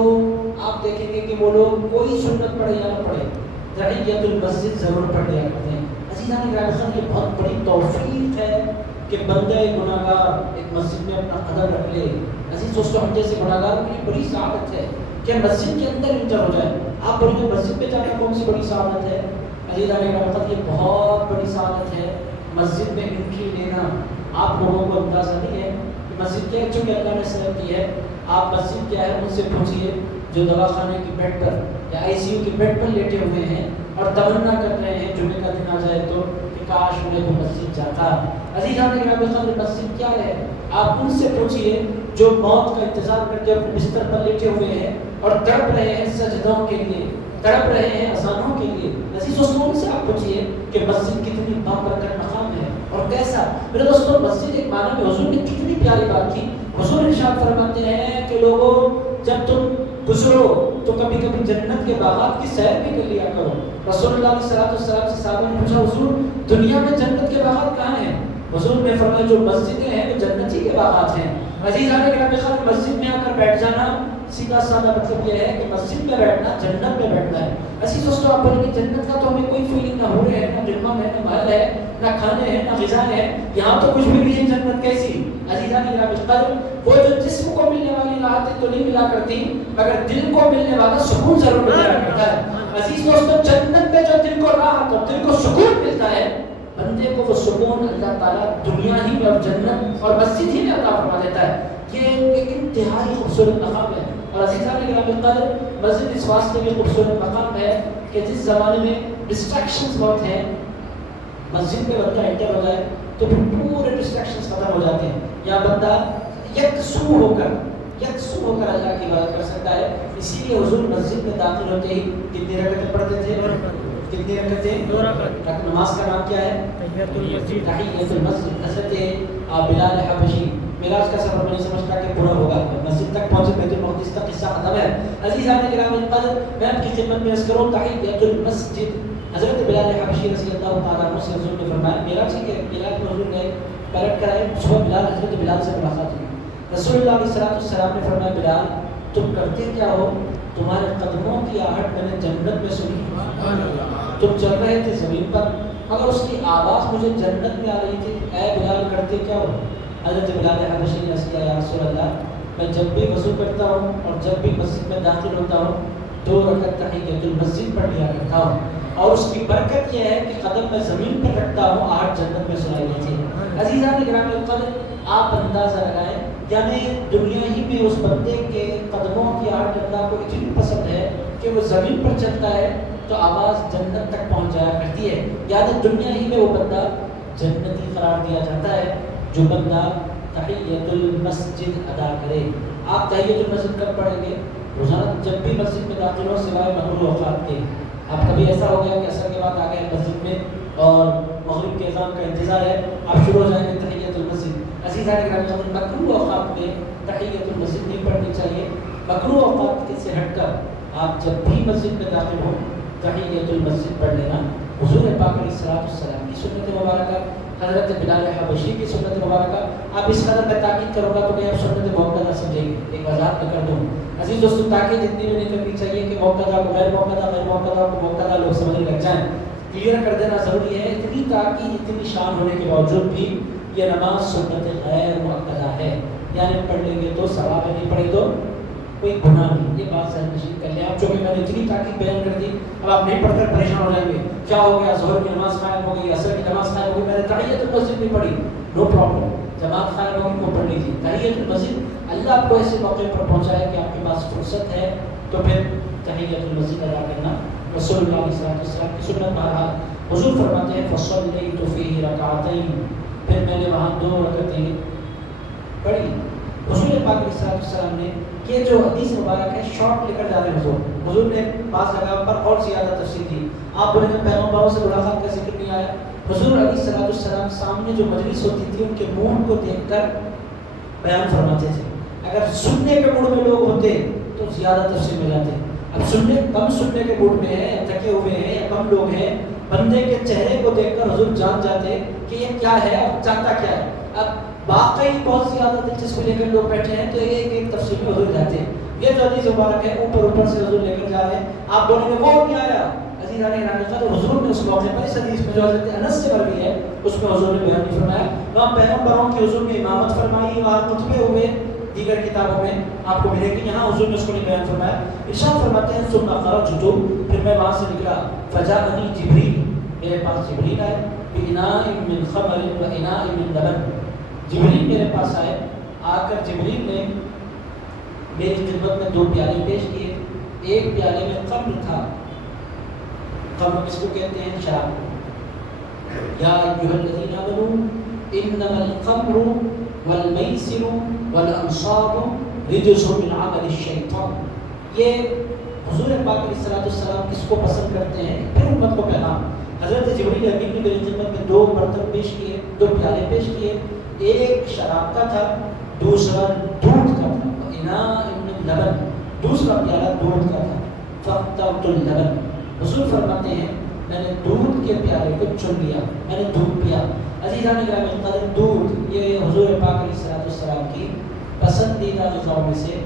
آپ دیکھیں گے کہ وہ لوگ کوئی سنت پڑھے یا نہ پڑھے، تحیۃ المسجد ضرور پڑھ لیا کرتے ہیں۔ عزیزان گرامی، یہ بہت بڑی توفیق ہے کہ بندہ گناہ گار ایک مسجد میں اپنا قدم رکھ لے۔ عزیز دوستو، ہم جیسے گناہ گاروں کی بڑی سعادت ہے کہ مسجد کے اندر انٹر ہو جائے۔ آپ بولیں گے مسجد میں جانا کون سی بڑی سعادت ہے؟ عزیزان گرامی، یہ بہت بڑی سعادت ہے مسجد میں انٹری لینا۔ آپ لوگوں کو اندازہ نہیں ہے کہ مسجد کیا ہے، چونکہ اللہ نے سلام کی ہے۔ آپ مسجد کیا ہے ان سے پوچھئے جو دواخانے کی بیڈ پر یا ICU کی بیڈ پر لیٹے ہوئے ہیں اور تمنا کر رہے ہیں جمعے کا دن آ جائے تو کہ کاش انہیں وہ مسجد جاتا۔ عزیزان گرامی، مسجد کیا ہے؟ آپ ان سے پوچھئے جو موت کا انتظار کرتے اپنے بستر پر لیٹے ہوئے ہیں اور تڑپ رہے ہیں سجدوں کے لیے، تڑپ رہے ہیں اذانوں کے لیے۔ عزیز دوستوں، ان سے آپ پوچھئے کہ مسجد کتنی بابرکت مقام ہے اور کیسا۔ میرے دوستوں، مسجد ایک معنی میں حضور نے کتنی پیاری بات کی۔ حضور ارشاد فرماتے ہیں کہ لوگوں، جب تم گزرو تو کبھی کبھی جنت کے باغات کی سیر بھی کر لیا کرو۔ رسول اللہ علیہ السلام سے صحابہ نے پوچھا، حضور دنیا میں جنت کے باغات کہاں ہیں؟ حضور نے فرمایا جو مسجدیں ہیں وہ جنتی کے باغات ہیں۔ عزیزان گرامی، مسجد میں آ کر بیٹھ جانا سیدھا سادہ مطلب یہ ہے کہ مسجد میں بیٹھنا جنت میں بیٹھنا ہے۔ عزیز دوستو، آپ بولیں گے جنت کا تو ہمیں کوئی فیلنگ نہ ہو رہی ہے، نہ جرمم ہے، نہ محل ہے، نہ کھانے ہیں نہ غذائیں ہیں، یہاں تو کچھ بھی نہیں ہے، جنت کیسی؟ عزیزان گرامی القدر، وہ جو جسم کو ملنے والی راحتیں تو نہیں ملا کرتی، مگر دل کو ملنے والا سکون ضرور ملا کرتا ہے۔ عزیز دوستو، جنت میں جو دل کو راحت اور دل کو سکون ملتا ہے، بندے کو وہ سکون اللہ تعالیٰ دنیا ہی میں اور جنت اور مسجد ہی میں عطا فرما دیتا ہے۔ یہ ایک انتہائی خوبصورت مقام ہے، اور عزیزان گرامی القدر، مسجد اس واسطے بھی خوبصورت مقام ہے کہ جس زمانے میں ڈسٹریکشنز بہت ہیں، مسجد میں بندہ انٹر ہو جائے تو پھر پورے ڈسٹریکشنز ختم ہو جاتے ہیں، یا بندہ یکسو ہو کر اللہ کی عبادت کر سکتا ہے۔ اسی لیے حضور مسجد میں داخل ہوتے ہی کتنی رکعتیں پڑھتے تھے؟ کتنی رکعتیں؟ 2 رکعت۔ نماز کا نام کیا ہے؟ تحیۃ المسجد۔ حضرت بلال حبشی معراج کا سفر میں نہیں سمجھتا کہ پورا ہوگا، مسجد تک پہنچے، بیت المقدس تک قصہ ختم ہے۔ عزیزان گرامی القدر، میں آپ کی خدمت میں عرض کروں تحیۃ المسجد۔ حضرت بلال حبشی رضی اللہ تعالیٰ عنہ سے حضور نے فرمایا، معراج میں حضور نے پلٹ کر آئے، صبح بلال حضرت بلال سے ملاقات ہوئی، رسول اللہ علیہ السلام نے فرمایا، بلال تم کرتے کیا ہو؟ تمہارے قدموں کی آہٹ میں نے جنت میں سنی، تم چل رہے تھے زمین پر، مگر اس کی آواز مجھے جنت میں آ رہی تھی، اے بلال کرتے کیا ہو؟ حضرت بلال حبشی نے عرض کیا، یا رسول اللہ میں جب بھی وضو کرتا ہوں اور جب بھی مسجد میں داخل ہوتا ہوں 2 رکعت تحیۃ المسجد پڑھ لیا کرتا ہوں، اور اس کی برکت یہ ہے کہ قدم میں زمین پر رکھتا ہوں، آہٹ جنت میں سنائی دیتی ہے۔ عزیزان گرامی القدر، آپ اندازہ لگائیں، یعنی دنیا ہی میں اس بندے کے قدموں کی آہٹ اللہ کو اتنی پسند ہے کہ وہ زمین پر چلتا ہے تو آواز جنت تک پہنچ جایا کرتی ہے، یعنی دنیا ہی میں وہ بندہ جنتی قرار دیا جاتا ہے جو بندہ تحیۃ المسجد ادا کرے۔ آپ تحیۃ المسجد کب پڑھیں گے؟ روزانہ جب بھی مسجد میں داخل ہو، سوائے مغرب اوقات کے۔ اب کبھی ایسا ہو گیا کہ عصر کے بعد آ گئے مسجد میں اور مغرب کے اذان کا انتظار ہے، آپ شروع ہو جائیں گے تحیۃ المسجد۔ عزیزان گرامی، مکروہ اوقات میں تحیۃ المسجد نہیں پڑھنی چاہیے۔ مکروہ اوقات سے ہٹ کر آپ جب بھی مسجد میں داخل ہوں تحیۃ المسجد پڑھ لینا۔ حضور پاک علیہ السلام کی سنت مبارکہ، حضرت بلال حبشی کی سنت مبارکہ، آپ اس قدر میں تاکید کروں گا تو میں اب سنت موقع سمجھیں گے، ایک وضاحت میں کر دوں۔ عزیز دوستو، تاکید اتنی بھی نہیں کرنی چاہیے کہ موقع کو غیر موقع کو موقع لوگ سمجھنے لگ جائیں، کلیئر کر دینا ضروری ہے۔ اتنی تاکید، اتنی شان ہونے کے باوجود بھی یہ نماز سنت غیر مؤکدہ ہے، یعنی پڑھ لیں گے تو ثواب ہے، نہیں پڑھے تو کوئی گناہ نہیں۔ یہ بات ذہن نشین کر لیں آپ، چونکہ میں نے اتنی تاکید بیان کر دی، اب آپ نہیں پڑھ کر پریشان ہو جائیں گے، کیا ہو گیا ظہر کی نماز قائم ہو گئی، عصر کی نماز قائم ہو گئی، میں نے تحیۃ المسجد نہیں پڑھی، نو پرابلم، جماعت قائم ہوگی کو پڑھ لیجیے۔ تحیۃ المسجد اللہ آپ کو ایسے موقع پر پہنچائے کہ آپ کے پاس فرصت ہے تو پھر تحیۃ المسجد ادا کرنا رسول اللہ علیہ السلام کی سنت۔ بہرحال حضور فرماتے ہیں فصلیت فیہ رکعتین، پھر میں نے وہاں 2 رکعتیں پڑھی۔ حضور پاک علیہ السلام نے یہ جو حدیث مبارک ہے شارٹ لے کر جا رہے ہیں، حضور نے بعض جگہ پر اور زیادہ تفصیل دی، آپ بولے کہ پیغمبروں سے ملاقات کا ذکر نہیں آیا۔ حضور علیہ السلام سامنے جو مجلس ہوتی تھی ان کے موڈ کو دیکھ کر بیان فرماتے تھے، اگر سننے کے موڈ میں لوگ ہوتے تو زیادہ تفصیل میں جاتے، اب کم سننے کے موڈ میں ہیں، تھکے ہوئے ہیں یا کم لوگ ہیں، بندے کے چہرے کو دیکھ کر حضور جان جاتے کہ یہ کیا ہے اور چاہتا کیا ہے۔ اب واقعی بہت زیادہ دلچسپی لے کر لوگ بیٹھے ہیں تو ایک ایک تفصیل میں حضور جاتے ہیں۔ یہ جو حدیث مبارک ہے اوپر سے حضور لے کر جا رہے ہیں، آپ بولیں گے وہ نہیں آیا، عزیزان گرامی، حضور نے اس موقع پر اس حدیث میں جو حضرت انس سے مروی ہے اس میں حضور نے بیان نہیں فرمایا، وہاں پیغمبروں کی حضور نے امامت فرمائی، وہاں خطبے ہوئے، دیگر کتابوں میں آپ کو ملے گی، یہاں حضور نے اس کو نہیں بیان فرمایا۔ ارشاد فرماتے ہیں ثم خرجت، پھر میں وہاں سے نکلا، فجاءنی جبریل، میرے پاس جبریل آئے، باناء من خمر واناء من لبن، جبریل میرے پاس آئے، آ کر جبریل نے میری خدمت میں 2 پیالے پیش کیے، ایک پیالے میں خمر تھا، خمر کس کو کہتے ہیں؟ شراب۔ یا ایھا الذین آمنوا انما الخمر والمیسر والانصاب رجس من عمل الشیطان، یہ حضور پاک علیہ السلام کس کو پسند کرتے ہیں؟ پھر امت کو پیغام، حضرت جبریل امین نے میری خدمت میں 2 برتن پیش کیے، 2 پیالے پیش کیے، ایک شراب کا تھا، دوسرا دودھ کا تھا، اناء من لبن، دوسرا پیالہ دودھ کا تھا، فاخترت اللبن، حضور فرماتے ہیں میں نے دودھ کے پیالے کو چن لیا، میں نے دودھ پیا۔ عزیزان گرامی القدر، دودھ یہ حضور پاک علیہ السلام کی پسندیدہ غذاؤں میں سے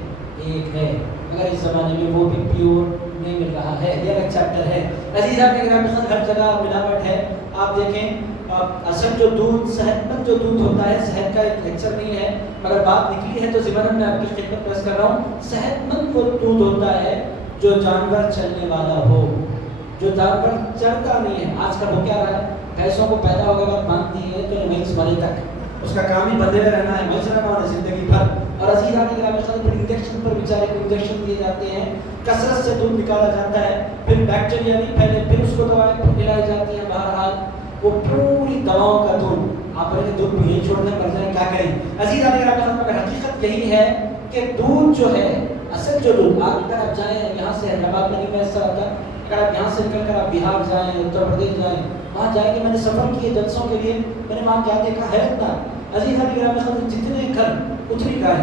ایک ہے، مگر اس زمانے میں وہ بھی پیور نہیں مل رہا ہے، یہ ایک چیپٹر ہے۔ عزیزان گرامی القدر، ہر جگہ ملاوٹ ہے، آپ دیکھیں اصل جو دودھ صحت مند جو دودھ ہوتا ہے، صحت کا ایک لیکچر نہیں ہے مگر بات نکلی ہے تو ضمن میں آپ کی خدمت پیش کر رہا ہوں. صحت مند وہ دودھ ہوتا ہے جو جانور چلنے والا ہو، جو جانور چلتا نہیں ہے. آج کل ہو کیا رہا ہے، بھینسوں کو پیدا ہوگا بعد باندھتی ہے تو نہیں مرے تک اس کا کام ہی بندے میں رہنا ہے، مجھ رہنا ہے زندگی بھر. اور عزیز آنے کے انجیکشن پر بیچارے کو انجیکشن دیے جاتے ہیں، کثرت سے دودھ نکالا جاتا ہے، پھر بیکٹیریا نہیں پھیلے، پھر اس کو دوائیں پلائی جاتی ہیں. بہرحال وہ پوری دواؤں کا دودھ، آپ نے دودھ پیے چھوڑ دیں مر جائیں، کیا کریں. عزیز آنے کے حقیقت یہی ہے کہ دودھ جو ہے، اصل جو دودھ، اگر آپ جائیں یہاں سے حیدرآباد میں نہیں میسر آتا، اگر آپ یہاں سے نکل کر آپ بہار جائیں، اتر پردیش جائیں، وہاں جائیں کہ میں نے سفر کیے جلسوں کے لیے، میں نے وہاں کیا دیکھا ہے اتنا. عزیز علی گرامی جتنے گھر اتنی گائے،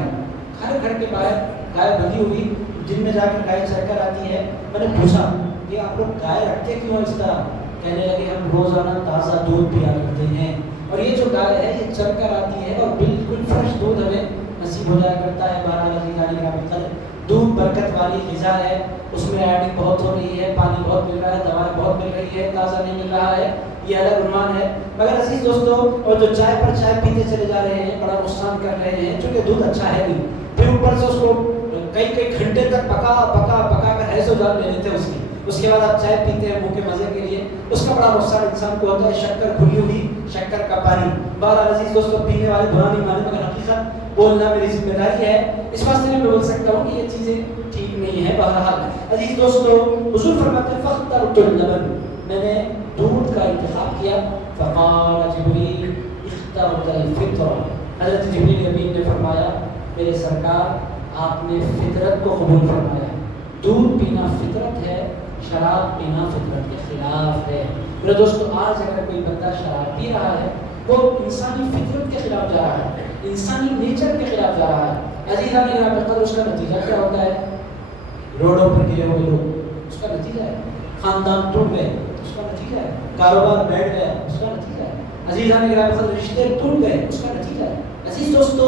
ہر گھر کے باہر گائے بندھی ہوئی، جن میں جا کر گائے چل کر آتی ہے. میں نے پوچھا کہ آپ لوگ گائے رکھتے کیوں اس طرح؟ کہنے لگے ہم روزانہ تازہ دودھ پیا کرتے ہیں، اور یہ جو گائے ہے یہ چل کر آتی ہے اور بالکل فریش دودھ ہمیں نصیب ہو جایا کرتا ہے. بہرحال عزیز علی گرامی دودھ برکت والی غذا ہے، اس میں ایڈنگ بہت ہو رہی ہے، پانی بہت مل رہا ہے، دوائیں بہت مل رہی ہے، تازہ نہیں مل رہا ہے، یہ الگ عنوان ہے. مگر عزیز دوستو، اور جو چائے پر چائے پیتے چلے جا رہے ہیں، بڑا نقصان کر رہے ہیں، چونکہ دودھ اچھا ہے نہیں، پھر اوپر سے اس کو کئی گھنٹے تک پکا کر ایسو جان لے لیتے ہیں اس کے بعد آپ چائے پیتے ہیں منہ کے مزے کے لیے، اس کا بڑا نقصان انسان کو ہوتا ہے. شکر کھلی ہوئی شکر کا پانی. بہرحال عزیز دوستو، پینے والے برا نہیں مانے، مگر حقیقت بولنا میری ذمہ داری ہے، اس واسطے میں بول سکتا ہوں کہ یہ چیزیں ٹھیک نہیں ہے. بہرحال عزیز دوستو، حضور فرماتے ہیں فاخترت اللبن، میں نے دودھ کا انتخاب کیا. فقال جبریل اخترت الفطرہ، حضرت جبریل امین نے فرمایا میرے سرکار آپ نے فطرت کو قبول فرمایا. دودھ پینا فطرت ہے، شراب پینا فطرت کے خلاف ہے. میرے دوستو، آج اگر کوئی بندہ شراب پی رہا ہے وہ انسانی فطرت کے خلاف جا رہا ہے، انسانی نیچر کے خلاف جا رہا ہے. عزیزان گرامی قدر، اس کا نتیجہ کیا ہوتا ہے؟ روڈوں پر گرے ہوئے لوگ، اس کا نتیجہ ہے خاندان ٹوٹ گئے، اس کا نتیجہ ہے کاروبار بیٹھ گیا، اس کا نتیجہ ہے عزیزان گرامی قدر رشتے ٹوٹ گئے، اس کا نتیجہ ہے. عزیز دوستو،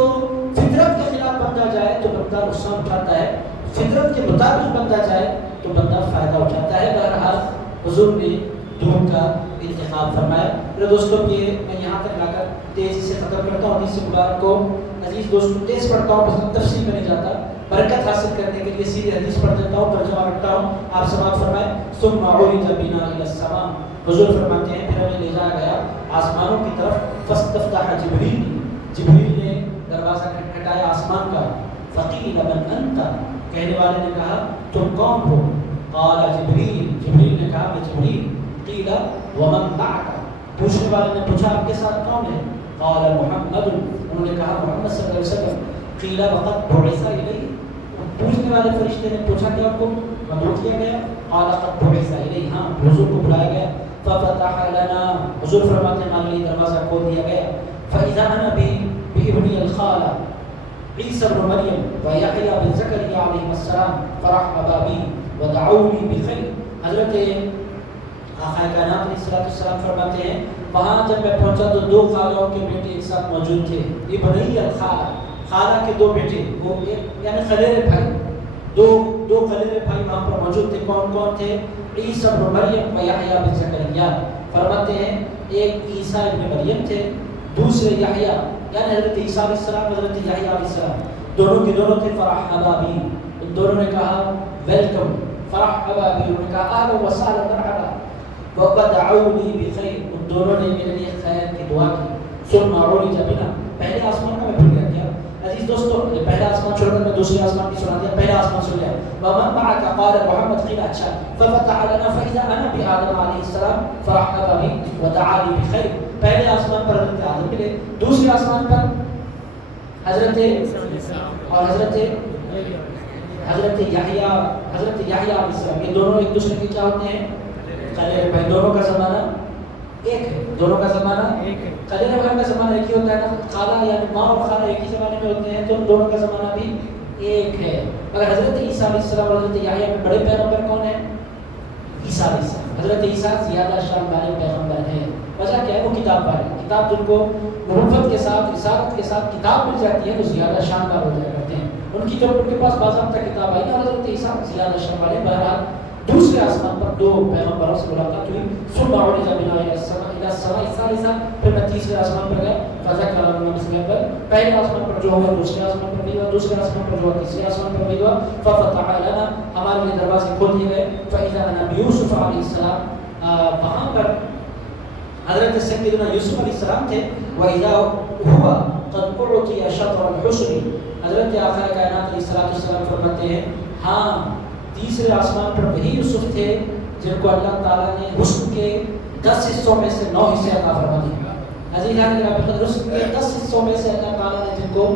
فطرت کے خلاف بندہ جائے تو بندہ نقصان اٹھاتا ہے، فطرت کے مطابق بندہ جائے تو بندہ فائدہ اٹھاتا ہے. بہرحال حضور نے دودھ کا انتخاب فرمایا. میرے دوستوں، یہ میں یہاں تک لا کر تیزی سے ختم کرتا ہوں حدیث مبارک کو. عزیز دوستوں، تیز پڑھتا ہوں، بس تفصیل میں نہیں جاتا، برکت حاصل کرنے کے لیے سیدھی حدیث پڑھ دیتا ہوں، ترجمہ رکھتا ہوں. آپ سماعت فرمائیں. ثم عرج بنا الى السماء، حضور فرماتے ہیں پھر ہمیں لے جایا گیا آسمانوں کی طرف. فاستفتح جبریل، جبریل نے دروازہ کھٹکھٹایا آسمان کا. فقیل من انت، کہنے والے نے کہا تم کون ہو؟ قال جبریل، جبریل نے کہا میں جبریل. قیل ومن معك، پوچھنے والے نے پوچھا آپ کے ساتھ کون ہے؟ قال محمد، انہوں نے کہا محمد صلی اللہ علیہ وسلم. قیل وقد بعث الیہ، پوچھنے والے فرشتے نے پوچھا کہ آپ کو مبعوث کیا گیا؟ قال قد بعث الیہ، ہاں حضور کو بلایا گیا. ففتح لنا، حضور فرماتے ہیں ہمارے لیے دروازہ کھول دیا گیا. فاذا انا بابنی الخالہ عیسی ابن مریم ویحییٰ بن زکریا علیہ السلام فرحبا بی ودعونی بخیر. حضرت آقا کائنات علیہ السلام فرماتے ہیں وہاں جب میں پہنچا تو دو خالوں کے بیٹے ایک ساتھ موجود تھے. ابنی الخالہ، خالہ کے دو بیٹے، وہ یعنی خلیرے بھائی، دو خلیرے بھائی وہاں پر موجود تھے. کون کون تھے؟ عیسی ابن مریم ویحییٰ بن زکریا. فرماتے ہیں ایک عیسیٰ ابن مریم تھے، دوسرے یحییٰ یعنی حضرت عیسیٰ علیہ السلام، حضرت یحییٰ علیہ السلام، دونوں کے دونوں تھے. فرحبا بی، ان دونوں نے کہا ویلکم. فرحبا بی، انہوں نے کہا اہلا وسہلا مرحبا. وَدَعَوْنِي بِخَيْرٍ، ان دونوں نے میرے لیے خیر کی دعا کی. ثُمَّ عُرِجَ بِنَا، پہلے آسمان کا میں بھول گیا کیا عزیز دوستو، پہلا آسمان چھوڑ کر میں دوسرے آسمان کی سنا دیا. پہلا آسمان سن لیا. وَمَن مَعَكَ قَالَ محمد. قیل اچھا. فَفَتَحَ لَنَا فَإِذَا أَنَا بِآدَمَ عَلَيْهِ السَّلَامُ فَرَحَّبَ بِي وَدَعَا لِي بِخَيْرٍ. پہلے آسمان پر حضرت آدم ملے، دوسرے آسمان پر حضرت اور حضرت یحییٰ علیہ السلام. یہ دونوں ایک دوسرے کے کیا ہوتے ہیں؟ خلیل بھائی. دونوں کا زمانہ ایک ہے، دونوں کا زمانہ ایک ہے. خلیل بھائی کا زمانہ ایک ہی ہوتا ہے نا، خالہ یعنی ماں اور خالہ ایک ہی زمانے میں ہوتے ہیں، تو دونوں کا زمانہ بھی ایک ہے. مگر حضرت عیسیٰ علیہ السلام اور حضرت یحییٰ میں بڑے پیغمبر کون ہیں؟ عیسیٰ علیہ السلام. حضرت عیسیٰ زیادہ شان والے پیغمبر ہیں. وجہ کیا ہے؟ وہ کتاب والے. کتاب جن کو نبوت کے ساتھ رسالت کے ساتھ کتاب مل جاتی ہے وہ زیادہ شان والے ہو جایا کرتے ہیں. ان کی جب ان کے پاس باضابطہ کتاب آئی اور حضرت عیسیٰ زیادہ شان والے. بہرحال دوسرے آسمان پر دو پیغمبروں سے ملاقات ہوئی. ثم عرج بنا الى فإذا السماء الثالثة پھر میں تیسرے آسمان پر گیا فذكر الله مثل پر پہلے آسمان پر جو ہوگا دوسرے آسمان پر بھی ہوا دوسرے آسمان پر جو ہوگا تیسرے آسمان پر بھی ہوا ففتح لنا ہمارے لیے دروازے کھول دیے گئے فإذا أنا بيوسف علیہ السلام وہاں پر حضرت سیدنا یوسف علیہ السلام تھے وإذا هو قد أعطي شطر الحسن حضرت آخر کائنات علیہ السلام فرماتے ہیں ہاں تیسرے آسمان پر وہی یوسف تھے جن کو اللہ تعالیٰ نے حسن کے 10 حصوں میں سے 9 حصے عطا فرما دیے عزیزان گرامی حسن کے 10 حصوں میں سے اللہ تعالیٰ نے جن کو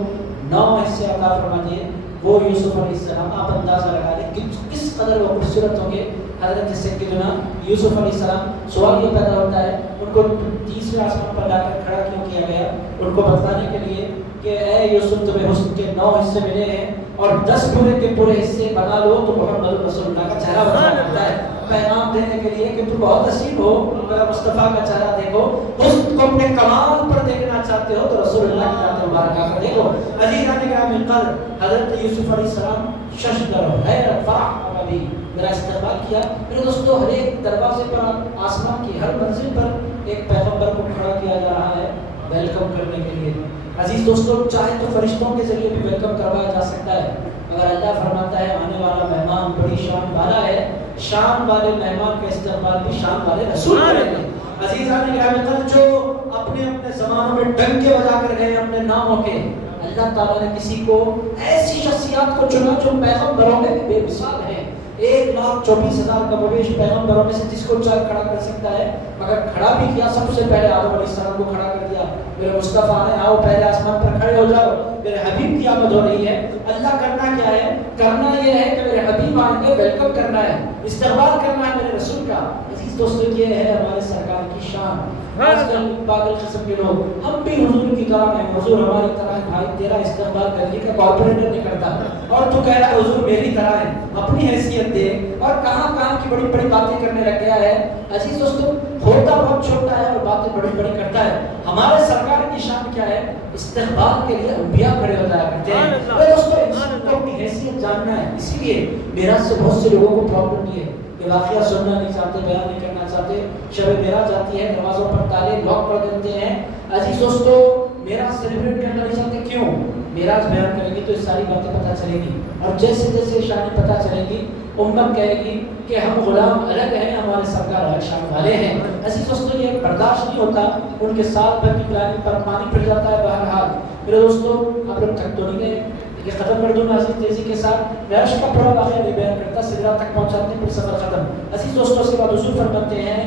9 حصے عطا فرما دیے وہ یوسف علیہ السلام آپ اندازہ لگا لیں کہ کس قدر وہ خوبصورت ہوں گے حضرت سیدنا یوسف علیہ السلام سوال یہ پیدا ہوتا ہے ان کو تیسرے آسمان پر لا کر کھڑا کیوں کیا گیا ان کو بتانے کے لیے کہ اے یوسف تمہیں حسن کے 9 حصے ملے ہیں اور 10 پورے کے پورے حصے بنا لو تو محمد رسول اللہ کا چہرہ بنا کرتا ہے پیغام دینے کے لیے کہ تم بہت حسین ہو میرا مصطفیٰ کا چہرہ دیکھو حسن کو اپنے کمال پر دیکھنا چاہتے ہو تو رسول اللہ کی ذات مبارکہ پر دیکھو عزیزان گرامی قدر حضرت یوسف علیہ السلام ششدر حیرت فرح اور ابھی میرا استقبال کیا میرے دوستو ہر ایک دروازے پر آسمان کی ہر منزل پر ایک پیغمبر کو کھڑا کیا جا رہا ہے ویلکم کرنے کے لیے عزیز دوستو چاہے تو فرشتوں کے ذریعے بھی ویلکم کروایا جا سکتا ہے اگر اللہ فرماتا ہے آنے والا مہمان بڑی شان والا ہے شان والے مہمان کا استقبال بھی شان والے رسول کریں گے عزیزان گرامی قدر جو اپنے اپنے زمانوں میں ڈنکے بجا کر گئے اپنے ناموں کے اللہ تعالیٰ نے کسی کو ایسی شخصیات کو چنا جو پیغمبروں میں بے مثال ہیں 1,24,000 کا مویش پیغمبروں میں سے جس کو چاہے کھڑا کر سکتا ہے مگر کھڑا بھی کیا سب سے پہلے آدم علیہ السلام کو کھڑا کر دیا میرے مصطفیٰ نے آؤ پہلے آسمان پر کھڑے ہو جاؤ میرے حبیب کی آمد ہو رہی ہے اللہ کرنا کیا ہے کرنا یہ ہے کہ میرے حبیب آئیں گے ویلکم کرنا ہے استقبال کرنا ہے میرے رسول کا عزیز دوستو یہ ہے ہمارے سرکار کی شان آج کل پاگل قسم کے لوگ ہم بھی حضور کی طرح ہیں حضور ہماری طرح ہے بھائی تیرا استقبال کرنے کا کارپوریٹر نہیں کرتا اور تو کہہ رہا ہے حضور میری طرح ہے اپنی حیثیت دے اور کہاں کہاں کی بڑی بڑی باتیں کرنے لگ گیا ہے عزیز دوستو ہوتا بہت چھوٹا ہے اور باتیں بڑی بڑی کرتا ہے ہمارے سرکار کی شان کیا ہے استقبال کے لیے انبیاء کھڑے ہو جایا کرتے ہیں اے دوستو انسان کو اپنی حیثیت جاننا ہے اسی لیے معراج سے بہت سے لوگوں کو پرابلم نہیں ہے کہ واقعہ سننا نہیں چاہتے بیان نہیں کرنا چاہتے شب معراج آتی ہے دروازوں پر تالے لاک کر دیتے ہیں عزیز دوستو معراج سیلیبریٹ کرنا نہیں چاہتے کیوں معراج بیان کریں گے تو اس ساری باتیں پتہ چلیں گی اور جیسے جیسے شان پتہ چلیں گی امت کہے گی کہ ہم غلام الگ ہیں ہمارے سرکار الگ شان والے ہیں عزیز دوستو یہ برداشت نہیں ہوتا ان کے ساتھ بھر کی پلانی پر پانی پھر جاتا ہے بہرحال میرے دوستو آپ لوگ تھک تو نہیں گئے یہ ختم کر دوں عزیز تیزی کے ساتھ معراج کا پورا واقعہ نہیں بیان کرتا سدرہ تک پہنچاتے ہیں پھر سفر ختم عزیز دوستو اس کے بعد حضور فرماتے ہیں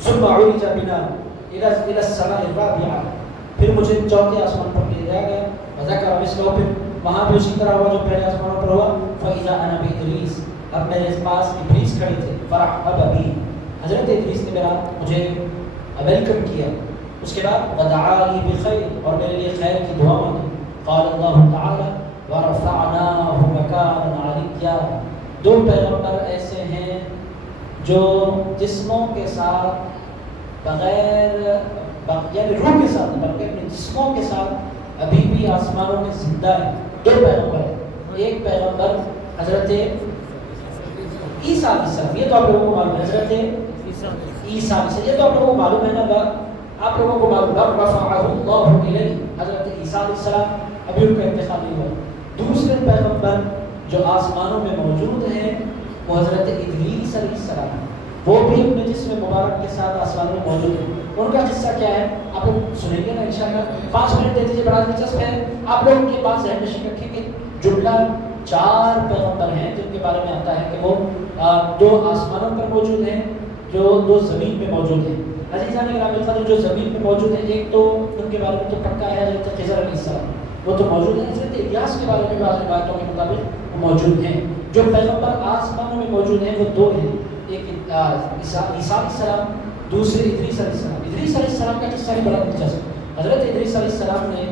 ثم عرج بنا الى السماء الرابعه پھر مجھے چوتھے آسمان پر لے جایا گیا وذکر مثلہ پھر وہاں بھی اسی طرح ہوا جو پہلے آسمانوں پر ہوا فاذا انا بادریس اب میرے پاس ادریس کھڑے تھے فرحب بی حضرت ادریس نے مجھے ویلکم کیا اس کے بعد ودعا لی بخیر اور میرے لیے خیر کی دعا مانگی قال اللہ تعالی ورفعناہ مکانا علیا دو پیغمبر ایسے ہیں جو جسموں کے ساتھ بغیر یعنی روح کے ساتھ بلکہ اپنے جسموں کے ساتھ ابھی بھی آسمانوں میں زندہ ہیں دو پیغمبر ہیں ایک پیغمبر حضرت عیسیٰ علیہ السلام یہ تو آپ لوگوں کو معلوم ہے حضرت عیسیٰ علیہ السلام یہ تو آپ لوگوں کو معلوم ہے نا آپ لوگوں کو معلوم ہے رفعہ اللہ الیہ حضرت عیسیٰ علیہ السلام ابھی ان کا انتقال نہیں ہوا دوسرے پیغمبر جو آسمانوں میں موجود ہیں وہ حضرت ادریس علیہ السلام وہ بھی اپنے جسم مبارک کے ساتھ آسمانوں میں موجود ہیں ان کا قصہ کیا ہے آپ لوگ سنیں گے نا انشاءاللہ 5 منٹ دے دیجیے بڑا دلچسپ ہے آپ لوگ کے پاس ذہن نشین رکھیں کہ جملہ 4 پیغمبر ہیں جن کے بارے میں آتا ہے کہ وہ 2 آسمانوں پر موجود ہیں جو 2 زمین میں موجود ہیں عزیزان گرامی قدر جو زمین میں موجود ہیں ایک تو ان کے بارے میں تو پکا ہے حضرت خضر علیہ السلام وہ تو موجود ہیں حضرت الیاس کے بارے میں بعض روایتوں کے مطابق وہ موجود ہیں جو پیغمبر آسمانوں میں موجود ہیں وہ 2 ہیں ایک عیسیٰ علیہ السلام دوسرے ادریس علیہ السلام ادریس علیہ السلام کا قصہ بھی بڑا دلچسپ حضرت ادریس علیہ السلام نے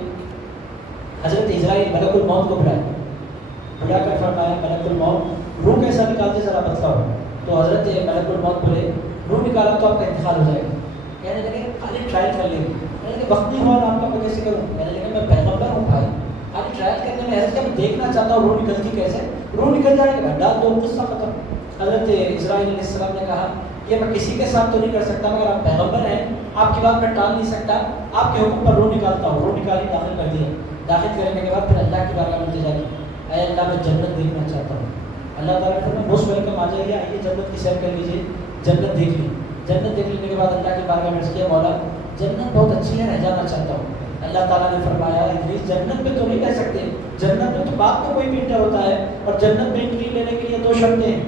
حضرت اسرائیل ملک الموت کو بلا کر فرمایا ملک الموت روح کیسا نکالتے ذرا بتلاؤ تو حضرت ملک الموت بولے روح نکالا تو آپ کا انتقال ہو جائے گا کہنے لگے خالی ٹرائل کر لیں کہنے لگے وقت نہیں ہوا آپ کا کیسے کروں کہنے لگے میں پیغمبر ہوں بھائی خالی ٹرائل کرنے میں حضرت میں دیکھنا چاہتا ہوں روح نکلتی کیسے روح نکل جائے گا ڈال دو قصہ ختم حضرت اسرائیل علیہ السلام نے کہا یہ میں کسی کے ساتھ تو نہیں کر سکتا، مگر آپ پیغمبر ہیں، آپ کی بات میں ٹال نہیں سکتا، آپ کے حکم پر روح نکالتا ہوں۔ روح نکالی، داخل کر دیا۔ داخل کرنے کے بعد پھر اللہ کی بارگاہ میں التجا کی، اے اللہ میں جنت دیکھنا چاہتا ہوں۔ اللہ تعالیٰ نے فرمایا موسٹ ویلکم، آ جائیے، آئیے جنت کی سیر کر لیجیے، جنت دیکھ لی۔ جنت دیکھ لینے کے بعد اللہ کی بارگاہ میں عرض کیا مولا جنت بہت اچھی ہے، رہ جانا چاہتا ہوں۔ اللہ تعالیٰ نے فرمایا ادریس جنت میں تو نہیں رہ سکتے، جنت میں تو بعد میں کوئی بھی انٹر ہوتا ہے، اور جنت میں انٹری لینے کے لیے 2 شرطیں ہیں۔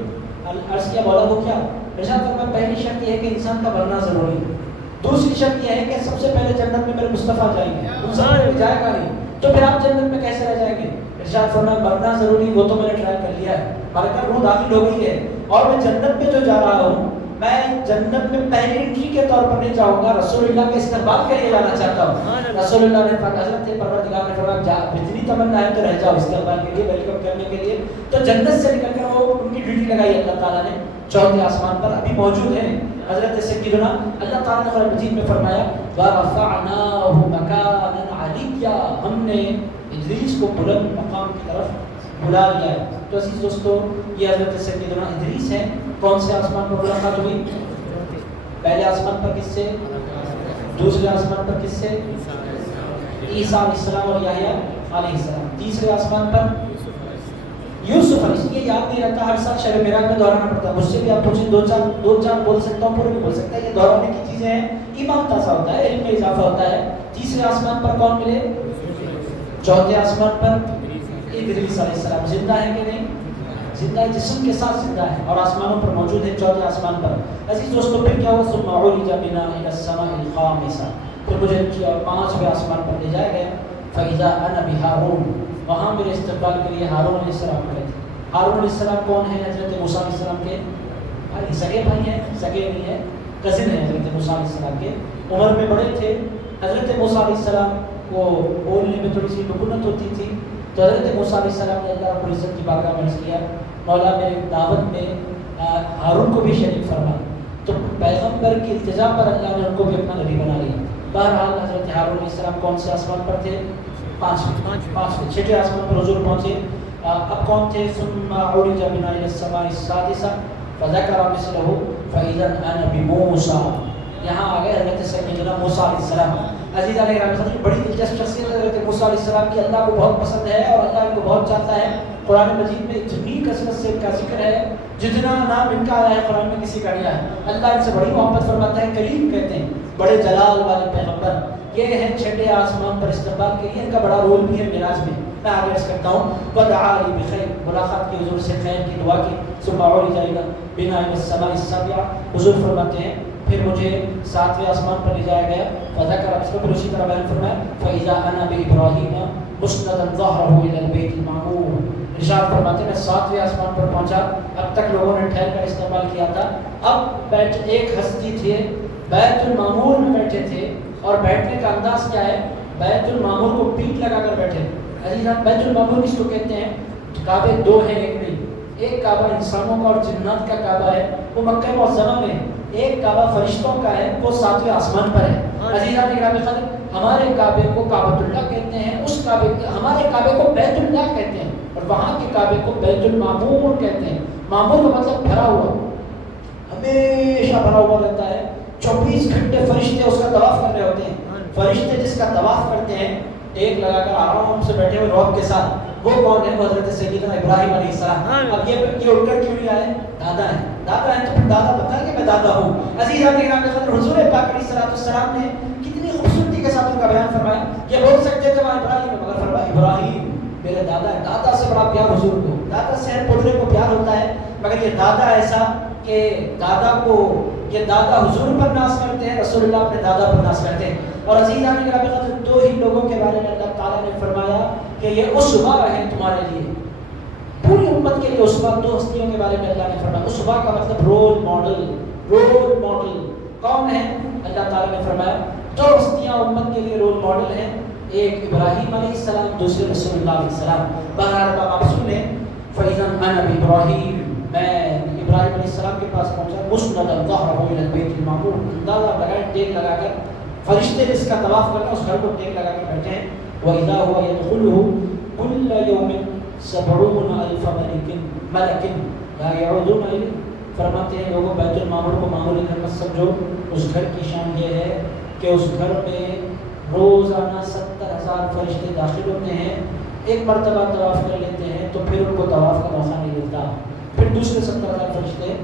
عرض کیا مولا وہ کیا؟ ارشاد فرمایا پہلی شرط یہ ہے کہ انسان کا مرنا ضروری ہے، دوسری شرط یہ ہے کہ سب سے پہلے جنت میں میرے مصطفیٰ جائیں گے، انسان کوئی جائے گا نہیں، تو پھر آپ جنت میں کیسے رہ جائیں گے؟ ارشاد فرمایا مرنا ضروری، وہ تو میں نے ٹرائی کر لیا ہے، مگر روح داخل ہو گئی ہے، اور میں جنت میں جو جا رہا ہوں، میں جنت میں پہلی انٹری کے طور پر نہیں جاؤں گا، رسول اللہ کے استقبال کے لیے جانا چاہتا ہوں۔ رسول اللہ نے فرمایا، حضرت پروردگار نے فرمایا جا، جتنی تمنا ہے تو رہ جاؤ استقبال کے لیے، ویلکم کرنے کے لیے۔ تو جنت سے نکل کر وہ ان کی ڈیوٹی لگائی اللہ تعالیٰ نے 4تھے آسمان پر، ابھی موجود ہیں حضرت سیدنا۔ اللہ تعالیٰ نے قرآن مجید میں فرمایا وَرَفَعْنَاهُ مَكَانًا عَلِيًّا، ہم نے ادریس کو بلند مقام کی طرف بلا لیا ہے۔ تو عزیز دوستو، یہ حضرت سیدنا ادریس ہیں۔ کون سے آسمان پر ملاقات ہوئی؟ پہلے آسمان پر کس سے؟ دوسرے آسمان پر کس سے؟ عیسیٰ علیہ السلام اور یحییٰ علیہ السلام۔ تیسرے آسمان پر یوسف علیہ السلام۔ یہ یاد نہیں رہتا، ہر سال شب معراج میں دہرانا پڑتا ہے، مجھ سے بھی آپ پوچھیں، دو چار بول سکتا ہوں، پورے نہیں بول سکتا، یہ دہرانے کی چیزیں ہیں، ایمان تازہ ہوتا ہے، علم میں اضافہ ہوتا ہے۔ تیسرے آسمان پر کون ملے؟ 4تھے آسمان پر ادریس علیہ السلام۔ زندہ ہے کہ نہیں؟ زندہ ہے، جسم کے ساتھ زندہ ہے، اور آسمانوں پر موجود ہے 4تھے آسمان پر۔ عزیز دوستو، پھر کیا ہوا؟ ثم عرج بنا الى السماء الخامسة، پھر مجھے 5ویں آسمان پر لے جایا گیا۔ فاذا انا بهارون، وہاں میرے استقبال کے لیے ہارون علیہ السلام کھڑے تھے۔ ہارون علیہ السلام کون ہے؟ حضرت موسیٰ علیہ السلام کے بھائی، سگے بھائی ہیں، سگے نہیں ہیں، کزن ہیں حضرت موسیٰ علیہ السلام کے، عمر میں بڑے تھے۔ حضرت موسیٰ علیہ السلام کو بولنے میں تھوڑی سی لکنت ہوتی تھی، تو حضرت موسیٰ علیہ السلام نے اللہ رب العزت کی بارگاہ میں عرض کیا مولا میری دعوت میں ہارون کو بھی شریک فرما، تو پیغمبر کی التجا پر اللہ نے ان کو بھی اپنا نبی بنا لیا۔ بہرحال حضرت ہارون علیہ السلام کون سے آسمان پر تھے؟ 5ویں 6ٹھے آسمان پر حضور پہنچے۔ اب کون تھے؟ ثم عرج بنا الى السماء السادسة فذكر مثله فاذا انا بموسى، یہاں آ گئے حضرت سیدنا موسیٰ علیہ السلام۔ عزیز علیہ السلام، بڑی دلچسپ شخصیت حضرت موسیٰ علیہ السلام کی، اللہ کو بہت پسند ہے اور اللہ ان کو بہت چاہتا ہے۔ قرآن مجید میں اتنی کثرت سے ان کا ذکر ہے، جتنا نام ان کا آیا ہے قرآن میں کسی کا نہیں آیا ہے۔ اللہ ان سے بڑی محبت فرماتا ہے، کریم کہتے ہیں، بڑے جلال والے پیغمبر۔ یہ ہیں 6ٹھے آسمان پر استقبال کے لیے، ان کا بڑا رول بھی ہے معراج میں۔ میں آگے عرض کرتا ہوں وَدَعَا لِي بِخَيْرٍ، ملاقات کی، حضور سے خیر کی دعا کی۔ ثُمَّ عُرِجَ بِنَا إِلَى السَّمَاءِ السَّابِعَةِ، حضور فرماتے ہیں پھر مجھے 7ویں آسمان پر لے جایا گیا۔ فذكر، اس کو پھر اسی طرح بیان فرمایا فَإِذَا أَنَا بِإِبْرَاهِيمَ مُسْنَدًا ظَهْرَهُ إِلَى الْبَيْتِ الْمَعْمُورِ۔ ارشاد فرماتے ہیں 7ویں آسمان پر پہنچا، اب تک لوگوں نے ٹھہر کر استعمال کیا تھا، اب ایک ہستی تھے بیت المعمور میں بیٹھے تھے، اور بیٹھنے کا انداز کیا ہے؟ بیت المعمور کو پیٹ لگا کر بیٹھے۔ عزیزان، بیت المعمور کس کو کہتے ہیں؟ کعبے 2 ہیں، ایک نہیں۔ ایک کعبہ انسانوں کا اور جنات کا کعبہ ہے، وہ مکہ معظمہ میں ہے۔ ایک کعبہ فرشتوں کا ہے، وہ 7ویں آسمان پر ہے۔ عزیزان اکرام قدر، ہمارے کعبے کو کعبۃ اللہ کہتے ہیں، اس کعبے ہمارے کعبے کو بیت اللہ کہتے ہیں، اور وہاں کے کعبے کو بیت المعمور کہتے ہیں۔ معمور کا مطلب بھرا ہوا، ہمیشہ بھرا ہوا رہتا ہے، 24 گھنٹے فرشتے اس کا طواف کر رہے ہوتے ہیں۔ فرشتے جس کا طواف کرتے ہیں ٹیک لگا کر آرام سے بیٹھے ہوئے رعب کے ساتھ، وہ کون ہے؟ وہ حضرت سیدنا ابراہیم علیہ السلام۔ اب یہ اٹھ کر کیوں نہیں آئے؟ دادا ہیں، دادا ہیں تو پھر دادا بتائیں کہ میں دادا ہوں۔ عزیزان اکرام قدر، حضور پاک علیہ السلام نے کتنی خوبصورتی کے ساتھ ان کا بیان فرمایا۔ یہ بول سکتے تھے وہاں ابراہیم، مگر فرمایا ابراہیم میرے دادا ہے۔ دادا سے بڑا پیار حضور کو، دادا سے ہر پوترے کو پیار ہوتا ہے، مگر یہ دادا ایسا کہ دادا کو، یہ دادا حضور پر ناز کرتے ہیں، رسول اللہ اپنے دادا پر ناز کرتے ہیں۔ اور عزیزان اکرام قدر، 2 ہی لوگوں کے بارے میں اللہ تعالیٰ نے فرمایا کہ یہ اسوہ ہیں تمہارے لیے، پوری امت کے لیے اسوہ۔ 2 ہستیوں کے بارے میں اللہ نے فرمایا، اسوہ کا مطلب رول ماڈل۔ رول ماڈل کون ہے؟ اللہ تعالیٰ نے فرمایا 2 ہستیاں امت کے لیے رول ماڈل ہیں، ایک ابراہیم علیہ السلام، دوسرے رسول اللہ علیہ السلام۔ بہرحال آپ سنیں فَإِذًا أَنَا بِإِبْرَاهِيمَ، میں ابراہیم علیہ السلام کے پاس پہنچا، مُسْنَدًا ظَهْرَهُ إِلَى الْبَيْتِ الْمَعْمُورِ، اندازہ لگائیں ٹیک لگا کر، فرشتے جس کا طواف کرنا اس گھر کو ٹیک لگا کر بیٹھے ہیں۔ وَإِذَا هُوَ يَدْخُلُهُ كُلَّ يَوْمٍ 70,000 مَلَكٍ لَا يَعُودُونَ إِلَيْهِ، فرماتے ہیں لوگوں بیت المعمور کو معمولی گھر مت سمجھو، اس گھر کی شان یہ ہے کہ اس گھر میں روزانہ 70,000 فرشتے داخل ہوتے ہیں، ایک مرتبہ طواف کر لیتے ہیں تو پھر ان کو طواف کا موقع نہیں ملتا، پھر دوسرے 70,000 فرشتے